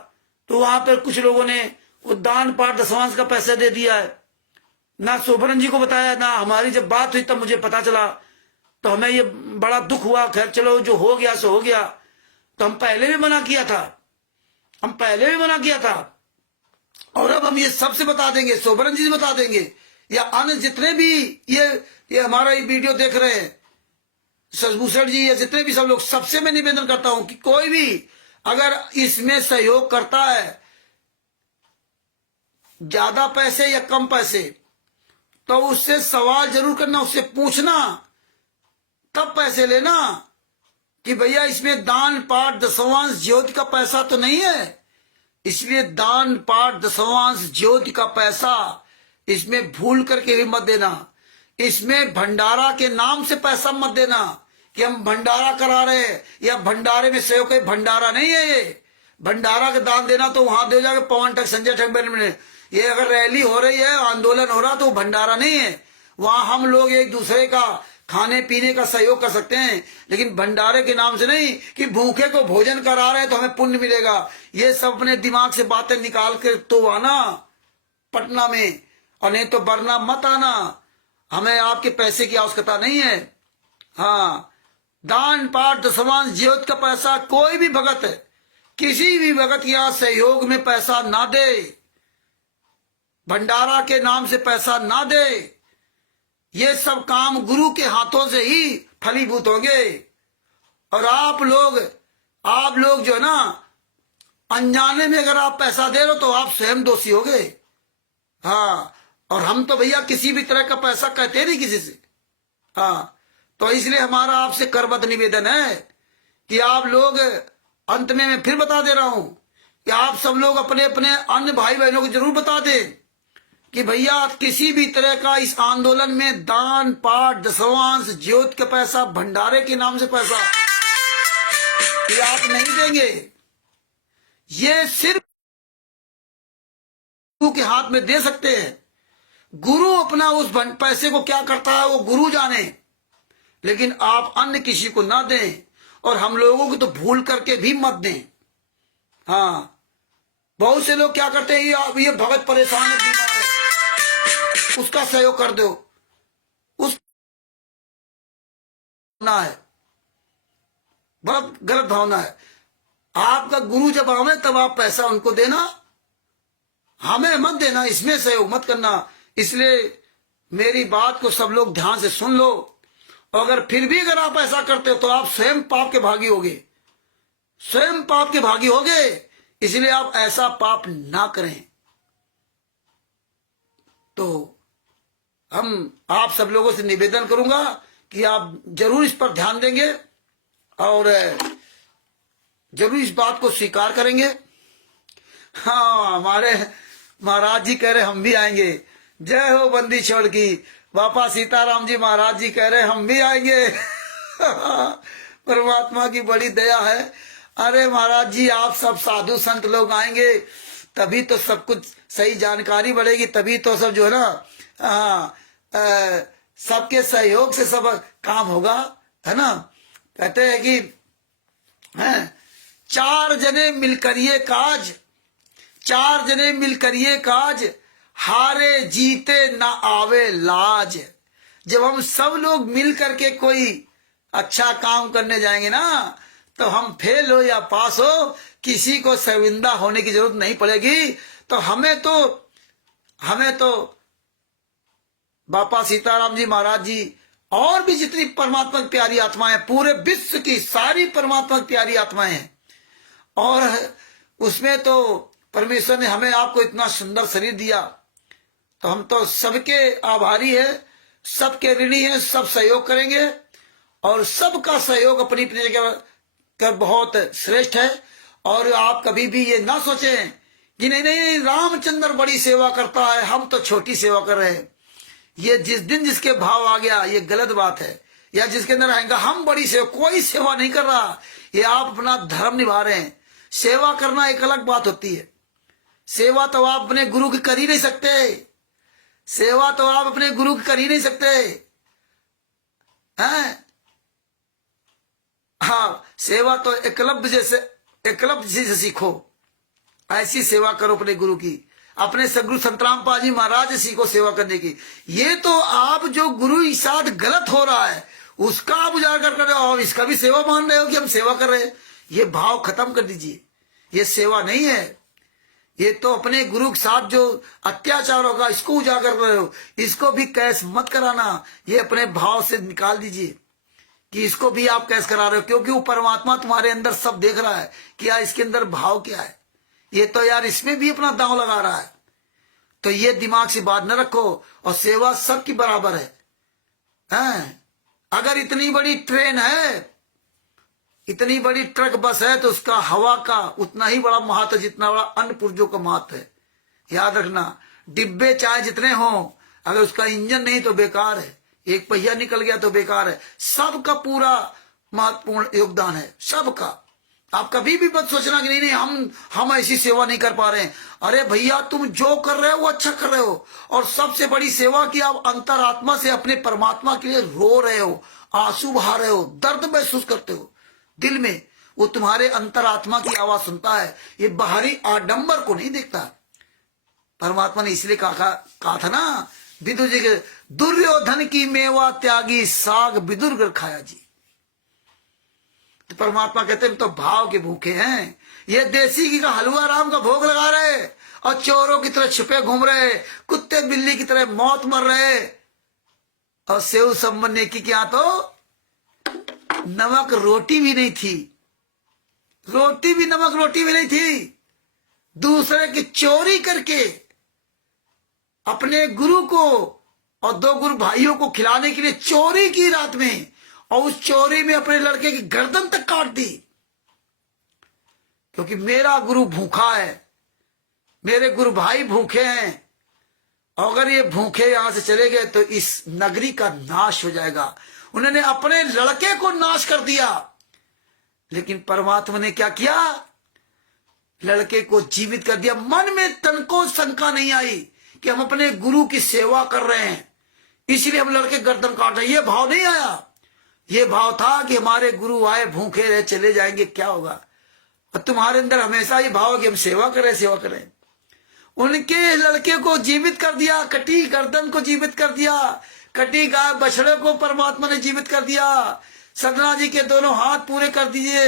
तो वहां पर कुछ लोगों ने वो दान पाठ दशवांश का पैसा दे दिया है। ना शोभरन जी को बताया, ना हमारी जब बात हुई तब मुझे पता चला, तो हमें ये बड़ा दुख हुआ। खैर चलो, जो हो गया सो हो गया। तो हम पहले भी मना किया था, और अब हम ये सबसे बता देंगे, शोभरन जी से बता देंगे, या अन्य जितने भी ये हमारा ये वीडियो देख रहे हैं, सजभूषण जी या जितने भी सब लोग, सबसे मैं निवेदन करता हूं कि कोई भी अगर इसमें सहयोग करता है, ज्यादा पैसे या कम पैसे, तो उससे सवाल जरूर करना, उससे पूछना, तब पैसे लेना कि भैया इसमें दान पाठ दशवांश ज्योति का पैसा तो नहीं है। इसलिए दान पाठ दशवांश ज्योति का पैसा इसमें भूल करके भी मत देना। इसमें भंडारा के नाम से पैसा मत देना कि हम भंडारा करा रहे हैं या भंडारे में सहयोग है। भंडारा नहीं है ये। भंडारा का दान देना तो वहां दे जाके पवन ठग संजय ठग में। ये अगर रैली हो रही है, आंदोलन हो रहा, तो भंडारा नहीं है। वहां हम लोग एक दूसरे का खाने पीने का सहयोग कर सकते हैं, लेकिन भंडारे के नाम से नहीं कि भूखे को भोजन करा रहे हैं तो हमें पुण्य मिलेगा। ये सब अपने दिमाग से बातें निकाल कर तो आना पटना में, और नहीं तो वरना मत आना। हमें आपके पैसे की आवश्यकता नहीं है। हाँ, दान पाठ दशवांश ज्योति का पैसा कोई भी भगत है, किसी भी भगत या सहयोग में पैसा ना दे, भंडारा के नाम से पैसा ना दे। ये सब काम गुरु के हाथों से ही फलीभूत होंगे। और आप लोग जो है ना, अनजाने में अगर आप पैसा दे रहे हो तो आप स्वयं दोषी होगे। हाँ, और हम तो भैया किसी भी तरह का पैसा कहते नहीं किसी से। हाँ, तो इसलिए हमारा आपसे करबद्ध निवेदन है कि आप लोग, अंत में मैं फिर बता दे रहा हूं कि आप सब लोग अपने अपने अन्य भाई बहनों को जरूर बता दें कि भैया किसी भी तरह का इस आंदोलन में दान पाठ दशवांश ज्योति का पैसा, भंडारे के नाम से पैसा ये आप नहीं देंगे। ये सिर्फ गुरु के हाथ में दे सकते हैं। गुरु अपना उस पैसे को क्या करता है वो गुरु जाने, लेकिन आप अन्य किसी को ना दें, और हम लोगों को तो भूल करके भी मत दें। हाँ, बहुत से लोग क्या करते हैं, ये भगत परेशान है, बीमार है, उसका सहयोग कर दो। उस ना है, बहुत गलत भावना है। आपका गुरु जब आवे तब आप पैसा उनको देना, हमें मत देना, इसमें सहयोग मत करना। इसलिए मेरी बात को सब लोग ध्यान से सुन लो। अगर फिर भी अगर आप ऐसा करते हो तो आप स्वयं पाप के भागी होगे, स्वयं पाप के भागी होगे। इसलिए आप ऐसा पाप ना करें। तो हम आप सब लोगों से निवेदन करूंगा कि आप जरूर इस पर ध्यान देंगे और जरूर इस बात को स्वीकार करेंगे। हाँ, हमारे महाराज जी कह रहे हम भी आएंगे। जय हो बंदी छोड़ की। बापा सीताराम जी महाराज जी कह रहे हम भी आएंगे। परमात्मा की बड़ी दया है। अरे महाराज जी, आप सब साधु संत लोग आएंगे तभी तो सब कुछ सही जानकारी बढ़ेगी, तभी तो सब जो है ना, सबके सहयोग से सब काम होगा, है ना। कहते हैं कि चार जने मिलकर ये काज, चार जने मिलकर ये काज, हारे जीते ना आवे लाज। जब हम सब लोग मिल करके कोई अच्छा काम करने जाएंगे ना, तो हम फेल हो या पास हो, किसी को शर्मिंदा होने की जरूरत नहीं पड़ेगी। तो हमें तो बापा सीताराम जी महाराज जी और भी जितनी परमात्मा की प्यारी आत्माएं, पूरे विश्व की सारी परमात्मा की प्यारी आत्माएं हैं, और उसमें तो परमेश्वर ने हमें आपको इतना सुंदर शरीर दिया, तो हम तो सबके आभारी है, सबके ऋणी है, सब सहयोग करेंगे। और सबका सहयोग अपनी अपनी जगह कर बहुत श्रेष्ठ है। और आप कभी भी ये ना सोचें कि नहीं नहीं रामचंद्र बड़ी सेवा करता है, हम तो छोटी सेवा कर रहे हैं। ये जिस दिन जिसके भाव आ गया ये गलत बात है, या जिसके अंदर आएगा हम बड़ी सेवा, कोई सेवा नहीं कर रहा। ये आप अपना धर्म निभा रहे हैं। सेवा करना एक अलग बात होती है। सेवा तो आप अपने गुरु की कर ही नहीं सकते, सेवा तो आप अपने गुरु की कर ही नहीं सकते हैं। हाँ, सेवा तो एकलव्य से सीखो, ऐसी सेवा करो अपने गुरु की। अपने सदगुरु संतरामपाल जी महाराज से सीखो सेवा करने की। ये तो आप जो गुरु के साथ गलत हो रहा है उसका आप उजागर कर रहे हो और इसका भी सेवा मान रहे हो कि हम सेवा कर रहे हैं। ये भाव खत्म कर दीजिए, ये सेवा नहीं है। ये तो अपने गुरु के साथ जो अत्याचार होगा इसको उजागर कर रहे हो, इसको भी कैस मत कराना। ये अपने भाव से निकाल दीजिए कि इसको भी आप कैस करा रहे हो, क्योंकि वो परमात्मा तुम्हारे अंदर सब देख रहा है कि यार इसके अंदर भाव क्या है। ये तो यार इसमें भी अपना दांव लगा रहा है। तो ये दिमाग से बात न रखो। और सेवा सबकी बराबर है। अगर इतनी बड़ी ट्रेन है, इतनी बड़ी ट्रक बस है, तो उसका हवा का उतना ही बड़ा महत्व है जितना बड़ा अन्य पुर्जों का महत्व है। याद रखना, डिब्बे चाहे जितने हों, अगर उसका इंजन नहीं तो बेकार है। एक पहिया निकल गया तो बेकार है। सबका पूरा महत्वपूर्ण योगदान है, सबका। आप कभी भी मत सोचना कि नहीं हम ऐसी सेवा नहीं कर पा रहे हैं। अरे भैया, तुम जो कर रहे हो वो अच्छा कर रहे हो। और सबसे बड़ी सेवा कि आप अंतरात्मा से अपने परमात्मा के लिए रो रहे हो, आंसू बहा रहे हो, दर्द महसूस करते हो दिल में। वो तुम्हारे अंतरात्मा की आवाज सुनता है, ये बाहरी आडंबर को नहीं देखता। परमात्मा ने इसलिए कहा था ना विदुर जी के, दुर्योधन की मेवा त्यागी साग विदुर कर खाया जी। तो परमात्मा कहते हैं तो भाव के भूखे हैं। ये देसी घी का हलवा राम का भोग लगा रहे और चोरों की तरह छिपे घूम रहे, कुत्ते बिल्ली की तरह मौत मर रहे। और सेव सम्मन्य की क्या तो नमक रोटी भी नहीं थी, नमक रोटी भी नहीं थी। दूसरे की चोरी करके अपने गुरु को और दो गुरु भाइयों को खिलाने के लिए चोरी की रात में, और उस चोरी में अपने लड़के की गर्दन तक काट दी। क्योंकि मेरा गुरु भूखा है, मेरे गुरु भाई भूखे हैं। अगर ये भूखे यहां से चले गए तो इस नगरी का नाश हो जाएगा। उन्होंने अपने लड़के को नाश कर दिया, लेकिन परमात्मा ने क्या किया, लड़के को जीवित कर दिया। मन में तनको शंका नहीं आई कि हम अपने गुरु की सेवा कर रहे हैं इसलिए हम लड़के गर्दन काट रहे हैं। ये भाव नहीं आया। ये भाव था कि हमारे गुरु आए, भूखे रहे, चले जाएंगे, क्या होगा। और तुम्हारे अंदर हमेशा ये भाव है कि हम सेवा करें। उनके लड़के को जीवित कर दिया, कटी गर्दन को जीवित कर दिया, कटी गाय बछड़े को परमात्मा ने जीवित कर दिया। सदना जी के दोनों हाथ पूरे कर दीजिए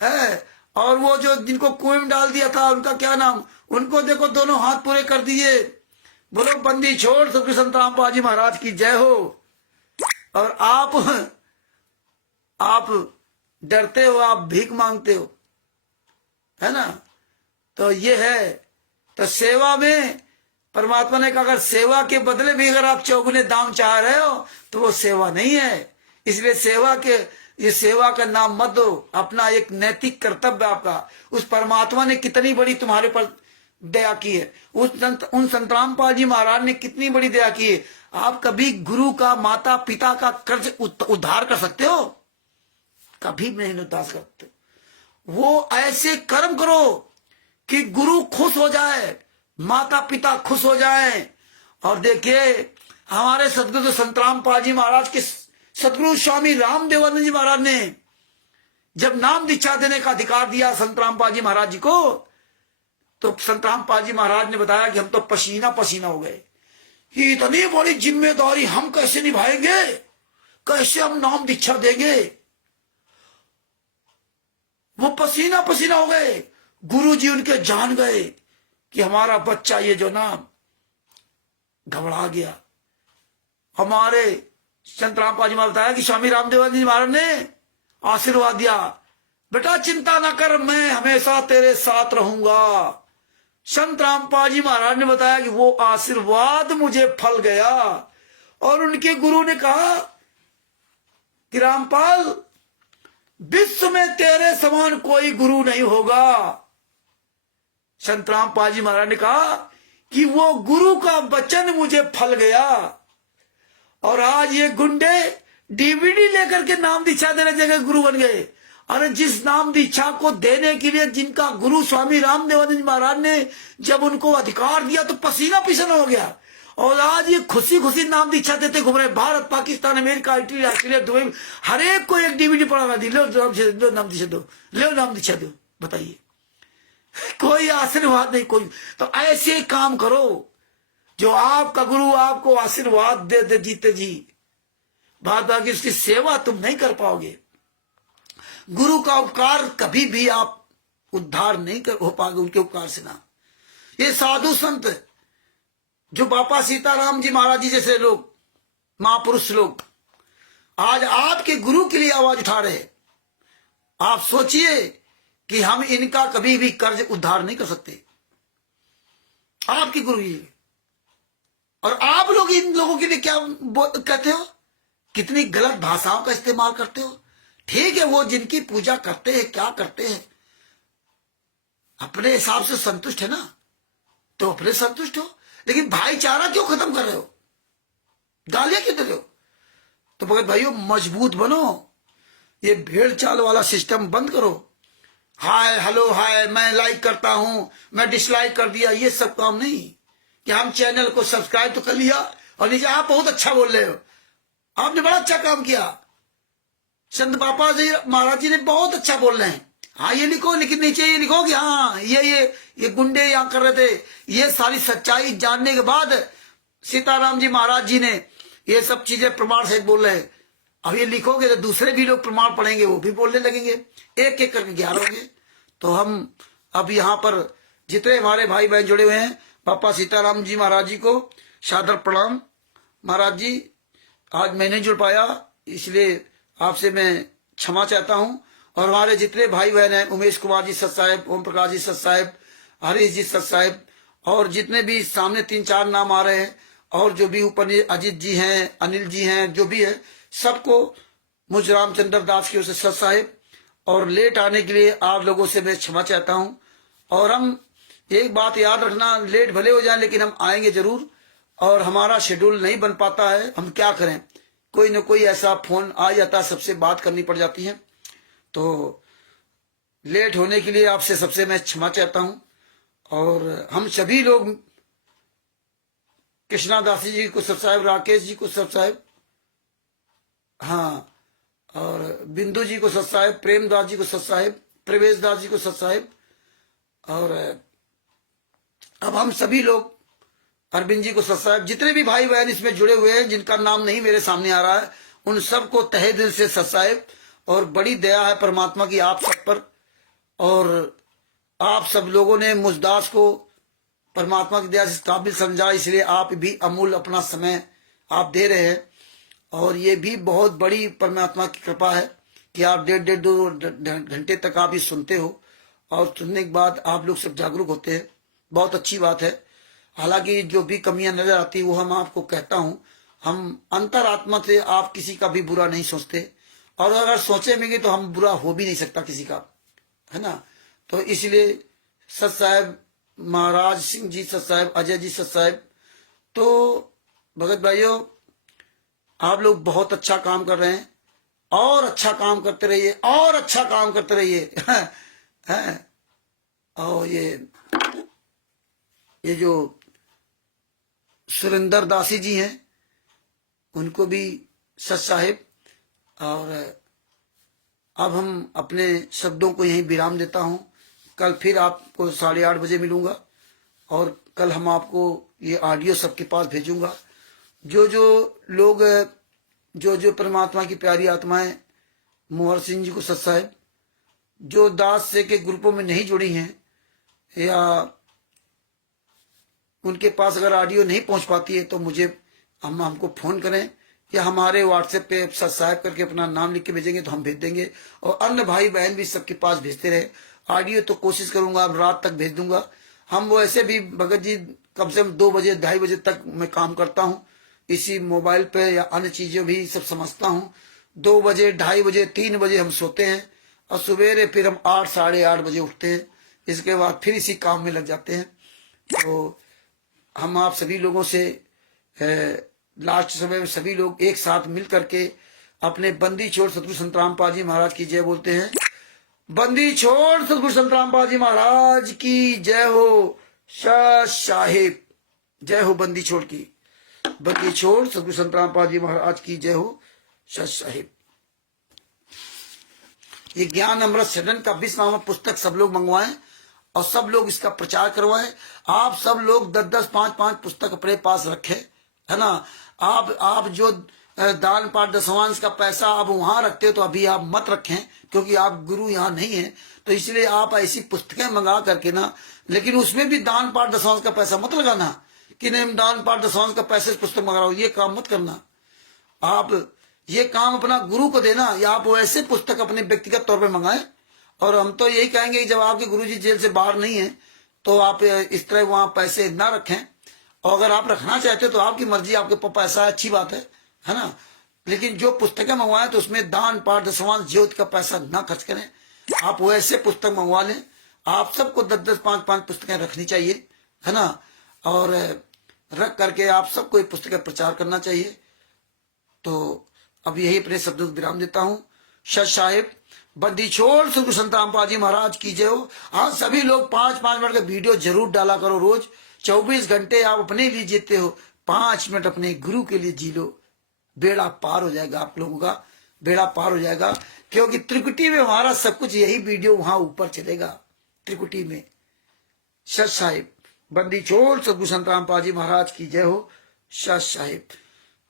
है। और वो जो जिनको कुएं में डाल दिया था, उनका क्या नाम, उनको देखो दोनों हाथ पूरे कर दिए। बोलो बंदी छोड़ सदगुरु संतरामपाल जी महाराज की जय हो। और आप डरते हो, आप भीख मांगते हो, है ना। तो ये है। तो सेवा में परमात्मा ने कहा अगर सेवा के बदले भी अगर आप चौगुने दाम चाह रहे हो तो वो सेवा नहीं है। इसलिए सेवा का नाम मत दो। अपना एक नैतिक कर्तव्य आपका। उस परमात्मा ने कितनी बड़ी तुम्हारे पर दया की है, उन संतरामपाल जी महाराज ने कितनी बड़ी दया की है। आप कभी गुरु का, माता पिता का कर्ज उद्धार कर सकते हो? कभी नहीं उद्धार सकते। वो ऐसे कर्म करो कि गुरु खुश हो जाए, माता पिता खुश हो जाए। और देखिए हमारे सदगुरु संतरामपाल जी महाराज के सदगुरु स्वामी रामदेवानंद जी महाराज ने जब नाम दीक्षा देने का अधिकार दिया संतरामपाल जी महाराज जी को, तो संतरामपाल जी महाराज ने बताया कि हम तो पसीना पसीना हो गए। ये इतनी बड़ी जिम्मेदारी हम कैसे निभाएंगे, कैसे हम नाम दीक्षा देंगे। वो पसीना पसीना हो गए। गुरु जी उनके जान गए कि हमारा बच्चा ये जो ना घबरा गया। हमारे संतरामपाल जी महाराज बताया कि स्वामी रामदेवानंद जी महाराज ने आशीर्वाद दिया, बेटा चिंता ना कर, मैं हमेशा तेरे साथ रहूंगा। संतरामपाल जी महाराज ने बताया कि वो आशीर्वाद मुझे फल गया। और उनके गुरु ने कहा कि रामपाल, विश्व में तेरे समान कोई गुरु नहीं होगा। संतरामपाल जी महाराज ने कहा कि वो गुरु का वचन मुझे फल गया। और आज ये गुंडे डीवीडी लेकर के नाम दीक्षा देने जगह गुरु बन गए। अरे जिस नाम दीक्षा को देने के लिए जिनका गुरु स्वामी रामदेवानंद जी महाराज ने जब उनको अधिकार दिया तो पसीना पसीना हो गया। और आज ये खुशी खुशी नाम दीक्षा देते घूम रहे, Bharat, Pakistan, America, Italy, Australia, Dubai, हर एक को एक डीवीडी पड़ा दी, लो नाम दीक्षा दो, लो नाम दीक्षा दो। बताइए, कोई आशीर्वाद नहीं कोई। तो ऐसे काम करो जो आपका गुरु आपको आशीर्वाद दे दे जीते जी। बात बाकी उसकी सेवा तुम नहीं कर पाओगे। गुरु का उपकार कभी भी आप उद्धार नहीं हो पाओगे उनके उपकार से ना। ये साधु संत जो बापा सीताराम जी महाराज जी जैसे लोग, महापुरुष लोग, आज आपके गुरु के लिए आवाज उठा रहे। आप सोचिए कि हम इनका कभी भी कर्ज उद्धार नहीं कर सकते। आपके गुरु ये, और आप लोग इन लोगों के लिए क्या कहते हो, कितनी गलत भाषाओं का इस्तेमाल करते हो। ठीक है, वो जिनकी पूजा करते हैं, क्या करते हैं, अपने हिसाब से संतुष्ट है ना, तो अपने संतुष्ट हो, लेकिन भाईचारा क्यों खत्म कर रहे हो, गालियां क्यों दे रहे हो। तो भगत भाइयों मजबूत बनो, ये भेड़ चाल वाला सिस्टम बंद करो। हाय हेलो हाय, मैं लाइक करता हूं, मैं डिसलाइक कर दिया, ये सब काम नहीं। कि हम चैनल को सब्सक्राइब तो कर लिया और नीचे आप बहुत अच्छा बोल रहे हो, आपने बड़ा अच्छा काम किया, संत बापा जी महाराज जी ने बहुत अच्छा बोल रहे हैं, हाँ ये लिखो, लेकिन नीचे ये लिखो कि हाँ ये गुंडे यहाँ कर रहे थे। ये सारी सच्चाई जानने के बाद सीताराम जी महाराज जी ने ये सब चीजें प्रमाण सहित बोल रहे हैं। अब ये लिखोगे तो दूसरे भी लोग प्रमाण पढ़ेंगे, वो भी बोलने लगेंगे, एक एक करके 11 होंगे। तो हम अब यहाँ पर जितने हमारे भाई बहन जुड़े हुए हैं, पापा सीताराम जी महाराज जी को सादर प्रणाम। महाराज जी आज मैं नहीं जुड़ पाया, इसलिए आपसे मैं क्षमा चाहता हूँ। और हमारे जितने भाई बहन हैं, उमेश कुमार जी सत साहेब, ओम प्रकाश जी सत साहेब, हरीश जी सत साहेब, और जितने भी सामने 3-4 नाम आ रहे हैं, और जो भी ऊपर अजीत जी हैं, अनिल जी हैं, जो भी है, सबको मुझ रामचंद्र दास की ओर से सत साहेब। और लेट आने के लिए आप लोगों से मैं क्षमा चाहता हूँ। और हम एक बात याद रखना, लेट भले हो जाए लेकिन हम आएंगे जरूर। और हमारा शेड्यूल नहीं बन पाता है, हम क्या करें, कोई न कोई ऐसा फोन आ जाता है, सबसे बात करनी पड़ जाती है। तो लेट होने के लिए आपसे सबसे मैं क्षमा चाहता हूं। और हम सभी लोग कृष्णा दासी जी को सत साहेब, राकेश जी को सत साहेब, हाँ, और बिंदु जी को सत साहेब, प्रेमदास जी को सत साहेब, प्रवेश दास जी को सत साहेब। और अब हम सभी लोग अरविंद जी को सत साहेब, जितने भी भाई बहन इसमें जुड़े हुए हैं जिनका नाम नहीं मेरे सामने आ रहा है, उन सबको तहे दिल से सत साहेब। और बड़ी दया है परमात्मा की आप सब पर, और आप सब लोगों ने मुझदास को परमात्मा की दया से काबिल समझा, इसलिए आप भी अमूल्य अपना समय आप दे रहे हैं। और ये भी बहुत बड़ी परमात्मा की कृपा है कि आप 1.5-2 घंटे तक आप ये सुनते हो, और सुनने के बाद आप लोग सब जागरूक होते हैं, बहुत अच्छी बात है। हालांकि जो भी कमियां नजर आती वो हम आपको कहता हूं, हम अंतरात्मा से आप किसी का भी बुरा नहीं सोचते, और अगर सोचेंगे तो हम बुरा हो भी नहीं सकता किसी का, है ना। तो इसलिए सत साहेब, महाराज सिंह जी सत साहेब, अजय जी सत साहेब। तो भगत भाइयों आप लोग बहुत अच्छा काम कर रहे हैं, और अच्छा काम करते रहिए, और अच्छा काम करते रहिए हैं। और ये जो सुरेंद्र दासी जी हैं, उनको भी सत साहेब। और अब हम अपने शब्दों को यहीं विराम देता हूं। कल फिर आपको 8:30 बजे मिलूंगा, और कल हम आपको ये ऑडियो सबके पास भेजूंगा। जो लोग, जो परमात्मा की प्यारी आत्माएं, मोहर सिंह जी को सत साहेब, जो दास से के ग्रुपों में नहीं जुड़ी हैं, या उनके पास अगर ऑडियो नहीं पहुंच पाती है, तो मुझे हमको फोन करें, या हमारे व्हाट्सएप पे सत साहेब करके अपना नाम लिख के भेजेंगे तो हम भेज देंगे। और अन्य भाई बहन भी सबके पास भेजते रहे ऑडियो, तो कोशिश करूंगा अब रात तक भेज दूंगा। हम वो ऐसे भी भगत जी कम से कम 2 बजे 2:30 बजे तक मैं काम करता हूँ, इसी मोबाइल पे या अन्य चीजें भी सब समझता हूँ। 2 बजे 2:30 बजे 3 बजे हम सोते हैं, और सवेरे फिर हम 8 साढ़े 8 बजे उठते हैं, इसके बाद फिर इसी काम में लग जाते हैं। तो हम आप सभी लोगों से लास्ट समय में सभी लोग एक साथ मिल करके अपने बंदी छोड़ सतगुरु संत रामपाल जी महाराज की जय बोलते हैं। बंदी छोड़ सतगुरु संत रामपाल जी महाराज की जय हो। शाह साहिब जय हो, बंदी छोड़ की। बल्कि छोड़ सदगुरु संत रामपाल जी महाराज की जय हो। सत साहिब। ये ज्ञान अमृत सदन का 20वां पुस्तक सब लोग मंगवाएं और सब लोग इसका प्रचार करवाएं। आप सब लोग 10-10, 5-5 पुस्तक अपने पास रखें, है ना। आप जो दान पाठ दशवांश का पैसा आप वहां रखते हो तो अभी आप मत रखें, क्योंकि आप गुरु यहाँ नहीं है, तो इसलिए आप ऐसी पुस्तकें मंगा करके ना, लेकिन उसमें भी दान पाठ दशवांश का पैसा मत लगाना कि नहीं दान पाठ दशवांश का पैसे से पुस्तक मंगा रहा हूं, ये काम मत करना। आप ये काम अपना गुरु को देना, या आप वैसे पुस्तक अपने व्यक्तिगत तौर पर मंगाएं। और हम तो यही कहेंगे कि जब आपके गुरुजी जेल से बाहर नहीं है तो आप इस तरह वहां पैसे ना रखें, और अगर आप रखना चाहते हो तो आपकी मर्जी, आपके पास पैसा अच्छी बात है ना। लेकिन जो पुस्तकें मंगवाएं तो उसमें दान पाठ दशवांश ज्योति का पैसा ना खर्च करें। आप वैसे पुस्तक मंगवा लें। आप सबको 10-10, 5-5 पुस्तकें रखनी चाहिए, है ना। और रख करके आप सबको ये पुस्तकें प्रचार करना चाहिए। तो अब यही अपने शब्दों को विराम देता हूँ। सत साहिब। बद्दी छोड़ सदगुरु संत रामपाल जी महाराज की जय हो। आज सभी लोग 5-5 मिनट का वीडियो जरूर डाला करो। रोज 24 घंटे आप अपने लिए जीते हो, 5 मिनट अपने गुरु के लिए जी लो। बेड़ा पार हो जाएगा, आप लोगों का बेड़ा पार हो जाएगा। क्योंकि त्रिकुटी में हमारा सब कुछ, यही वीडियो वहां ऊपर चलेगा त्रिकुटी में। सत साहिब। बंदी छोड़ सदगुरु संत रामपाल जी महाराज की जय हो। सत साहिब।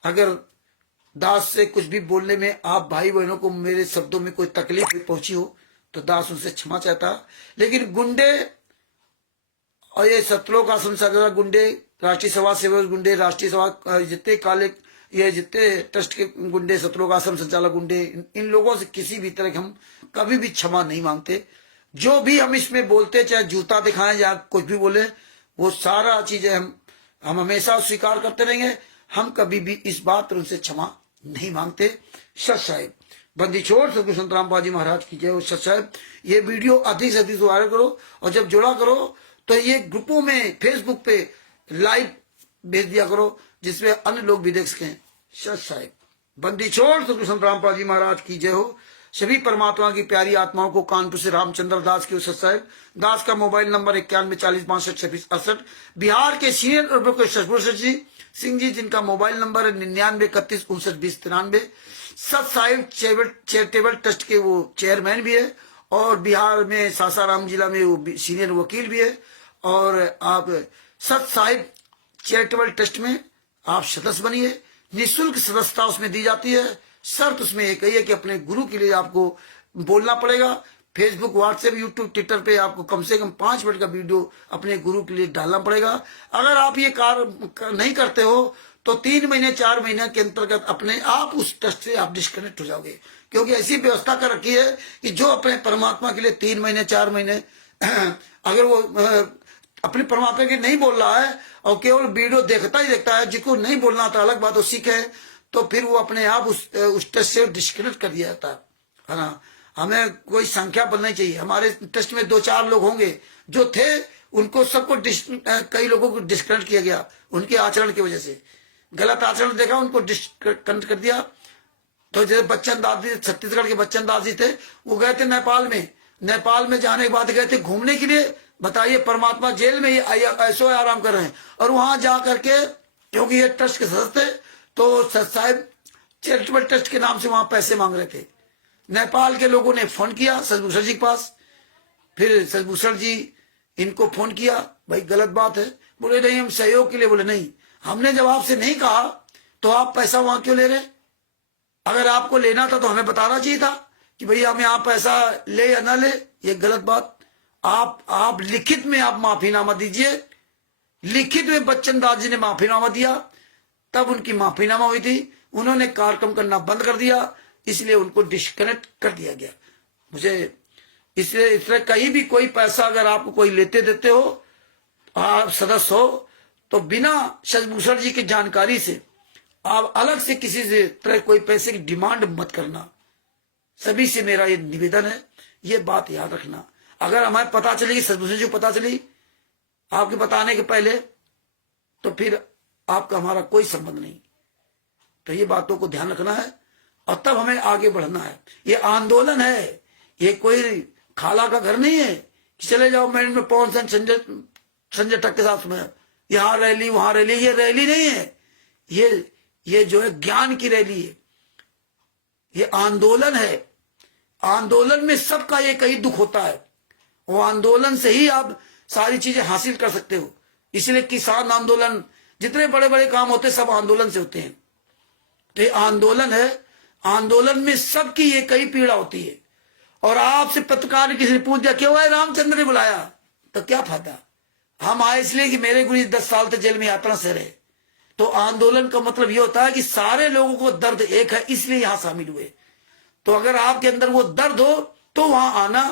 अगर दास से कुछ भी बोलने में आप भाई बहनों को मेरे शब्दों में कोई तकलीफ पहुंची हो तो दास उनसे क्षमा चाहता। लेकिन गुंडे और ये सतलोक आश्रम संचालक गुंडे, राष्ट्रीय सभा सेवक गुंडे, राष्ट्रीय सभा जितने काले ये जितने ट्रस्ट के गुंडे, सतलोक आश्रम संचालक गुंडे, इन लोगों से किसी भी तरह हम कभी भी क्षमा नहीं मांगते। जो भी हम इसमें बोलते, चाहे जूता दिखाएं या कुछ भी बोले, वो सारा चीजें हम हमेशा स्वीकार करते रहेंगे। हम कभी भी इस बात पर उनसे क्षमा नहीं मांगते। सत साहिब। बंदी छोड़ सदगुरु संत रामपाल जी महाराज की जय हो। सत साहिब। ये वीडियो अधिक से अधिक वायरल करो, और जब जोड़ा करो तो ये ग्रुपों में फेसबुक पे लाइव भेज दिया करो, जिसमें अन्य लोग भी देख सकें। सत साहिब। बंदी छोड़ सदगुरु संत रामपाल जी महाराज की जय हो। सभी परमात्मा की प्यारी आत्माओं को कानपुर से रामचंद्र दास की सत साहिब। दास का मोबाइल नंबर 9140652668। बिहार के सीनियर एडवोकेट सतगुरु जी सिंह जी, जिनका मोबाइल नंबर है 9931592093। सत साहिब चैरिटेबल ट्रस्ट के वो चेयरमैन भी है, और बिहार में सासाराम जिला में वो सीनियर वकील भी है। और आप सत साहिब चैरिटेबल ट्रस्ट में आप सदस्य बनिए। निःशुल्क सदस्यता उसमें दी जाती है। शर्त उसमें एक ही है कि अपने गुरु के लिए आपको बोलना पड़ेगा। फेसबुक, व्हाट्सएप, यूट्यूब, ट्विटर पे आपको कम से कम 5 मिनट का वीडियो अपने गुरु के लिए डालना पड़ेगा। अगर आप ये कार्य नहीं करते हो तो 3 महीने 4 महीने के अंतर्गत अपने आप उस ट्रस्ट से आप डिस्कनेक्ट हो जाओगे। क्योंकि ऐसी व्यवस्था कर रखी है कि जो अपने परमात्मा के लिए 3 महीने 4 महीने अगर वो अपने परमात्मा के नहीं बोल रहा है और केवल वीडियो देखता ही देखता है, जिसको नहीं बोलना था अलग बात, वो सीखे, तो फिर वो अपने आप उस ट्रस्ट से डिस्कनेक्ट कर दिया जाता है ना। हमें कोई संख्या बननी चाहिए। हमारे ट्रस्ट में 2-4 लोग होंगे जो थे, उनको सबको कई लोगों को डिस्कनेक्ट किया गया उनके आचरण की वजह से। गलत आचरण देखा, उनको डिस्कनेक्ट कर दिया। तो जैसे बच्चन दास जी, छत्तीसगढ़ के बच्चन दास जी थे, वो गए थे नेपाल में। नेपाल में जाने के बाद गए थे घूमने के लिए। बताइए, परमात्मा जेल में ही ऐसो आराम कर रहे हैं, और वहां जा करके क्योंकि ये ट्रस्ट के सदस्य थे तो सत साहिब चैरिटेबल ट्रस्ट के नाम से वहां पैसे मांग रहे थे। नेपाल के लोगों ने फोन किया सतभूषण जी के पास। फिर सतभूषण जी इनको फोन किया, भाई गलत बात है। बोले नहीं, हम सहयोग के लिए। बोले नहीं, हमने जब आपसे नहीं कहा तो आप पैसा वहां क्यों ले रहे? अगर आपको लेना था तो हमें बताना चाहिए था कि भैया हमें आप पैसा ले या ना ले, ये गलत बात। आप लिखित में आप माफीनामा दीजिए। लिखित में बच्चन दास जी ने माफीनामा दिया, तब उनकी माफीनामा हुई थी। उन्होंने कार्यक्रम करना बंद कर दिया, इसलिए उनको डिस्कनेक्ट कर दिया गया। मुझे इसलिए इस तरह कहीं भी कोई पैसा अगर आपको कोई लेते देते हो, आप सदस्य हो, तो बिना सतभूषण जी की जानकारी से आप अलग से किसी से तरह कोई पैसे की डिमांड मत करना। सभी से मेरा ये निवेदन है, ये बात याद रखना। अगर हमें पता चलेगी, सतभूषण जी को पता चली आपके बताने के पहले, तो फिर आपका हमारा कोई संबंध नहीं। तो ये बातों को ध्यान रखना है, और तब हमें आगे बढ़ना है। ये आंदोलन है, ये कोई खाला का घर नहीं है कि चले जाओ मैंने में पवन संजय टक के साथ में यहाँ रैली वहां रैली। ये रैली नहीं है, ये जो है ज्ञान की रैली है, ये आंदोलन है। आंदोलन में सबका एक ही दुख होता है, वो आंदोलन से ही आप सारी चीजें हासिल कर सकते हो। इसलिए किसान आंदोलन, जितने बड़े बड़े काम होते हैं सब आंदोलन से होते हैं। तो ये आंदोलन है, आंदोलन में सबकी एक ही पीड़ा होती है। और आपसे पत्रकार ने किसी ने पूछ दिया क्यों आए, रामचंद्र ने बुलाया, तो क्या फायदा, हम आए इसलिए कि मेरे गुरु 10 साल तक जेल में यात्रा से रहे। तो आंदोलन का मतलब ये होता है कि सारे लोगों को दर्द एक है, इसलिए यहां शामिल हुए। तो अगर आपके अंदर वो दर्द हो तो वहां आना,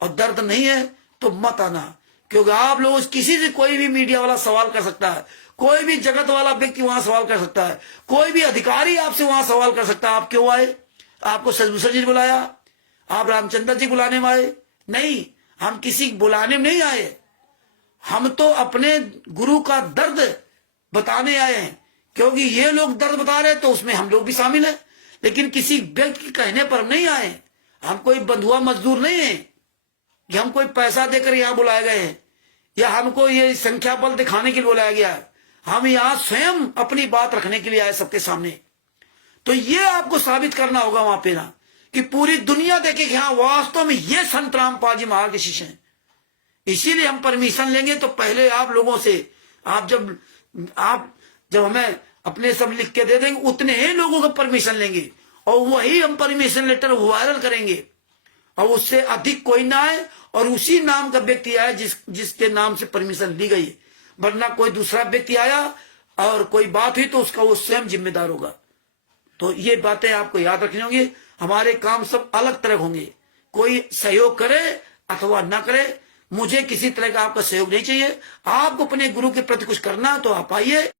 और दर्द नहीं है तो मत आना। क्योंकि आप लोग किसी से, कोई भी मीडिया वाला सवाल कर सकता है, कोई भी जगत वाला व्यक्ति वहां सवाल कर सकता है, कोई भी अधिकारी आपसे वहां सवाल कर सकता है आप क्यों आए, आपको सजभूषण जी बुलाया, आप रामचंद्र जी बुलाने में आए? नहीं, हम किसी बुलाने में नहीं आए, हम तो अपने गुरु का दर्द बताने आए हैं। क्योंकि ये लोग दर्द बता रहे तो उसमें हम लोग भी शामिल हैं, लेकिन किसी व्यक्ति के कहने पर हम नहीं आए। हम कोई बंधुआ मजदूर नहीं है कि हम कोई पैसा देकर यहां बुलाए गए हैं, या हमको ये संख्या बल दिखाने के लिए बुलाया गया है। हम यहां स्वयं अपनी बात रखने के लिए आए सबके सामने। तो ये आपको साबित करना होगा वहां पे ना, कि पूरी दुनिया देखे कि हाँ वास्तव में ये संत रामपाल जी महाराज के शिष्य हैं। इसीलिए हम परमिशन लेंगे तो पहले आप लोगों से, आप जब हमें अपने सब लिख के दे देंगे उतने ही लोगों का परमिशन लेंगे, और वही हम परमिशन लेटर वायरल करेंगे, और उससे अधिक कोई ना आए, और उसी नाम का व्यक्ति आए जिसके नाम से परमिशन ली गई। वरना कोई दूसरा व्यक्ति आया और कोई बात हुई तो उसका वो स्वयं जिम्मेदार होगा। तो ये बातें आपको याद रखनी होंगी। हमारे काम सब अलग तरह होंगे, कोई सहयोग करे अथवा ना करे, मुझे किसी तरह का आपका सहयोग नहीं चाहिए। आपको अपने गुरु के प्रति कुछ करना तो आप आइए।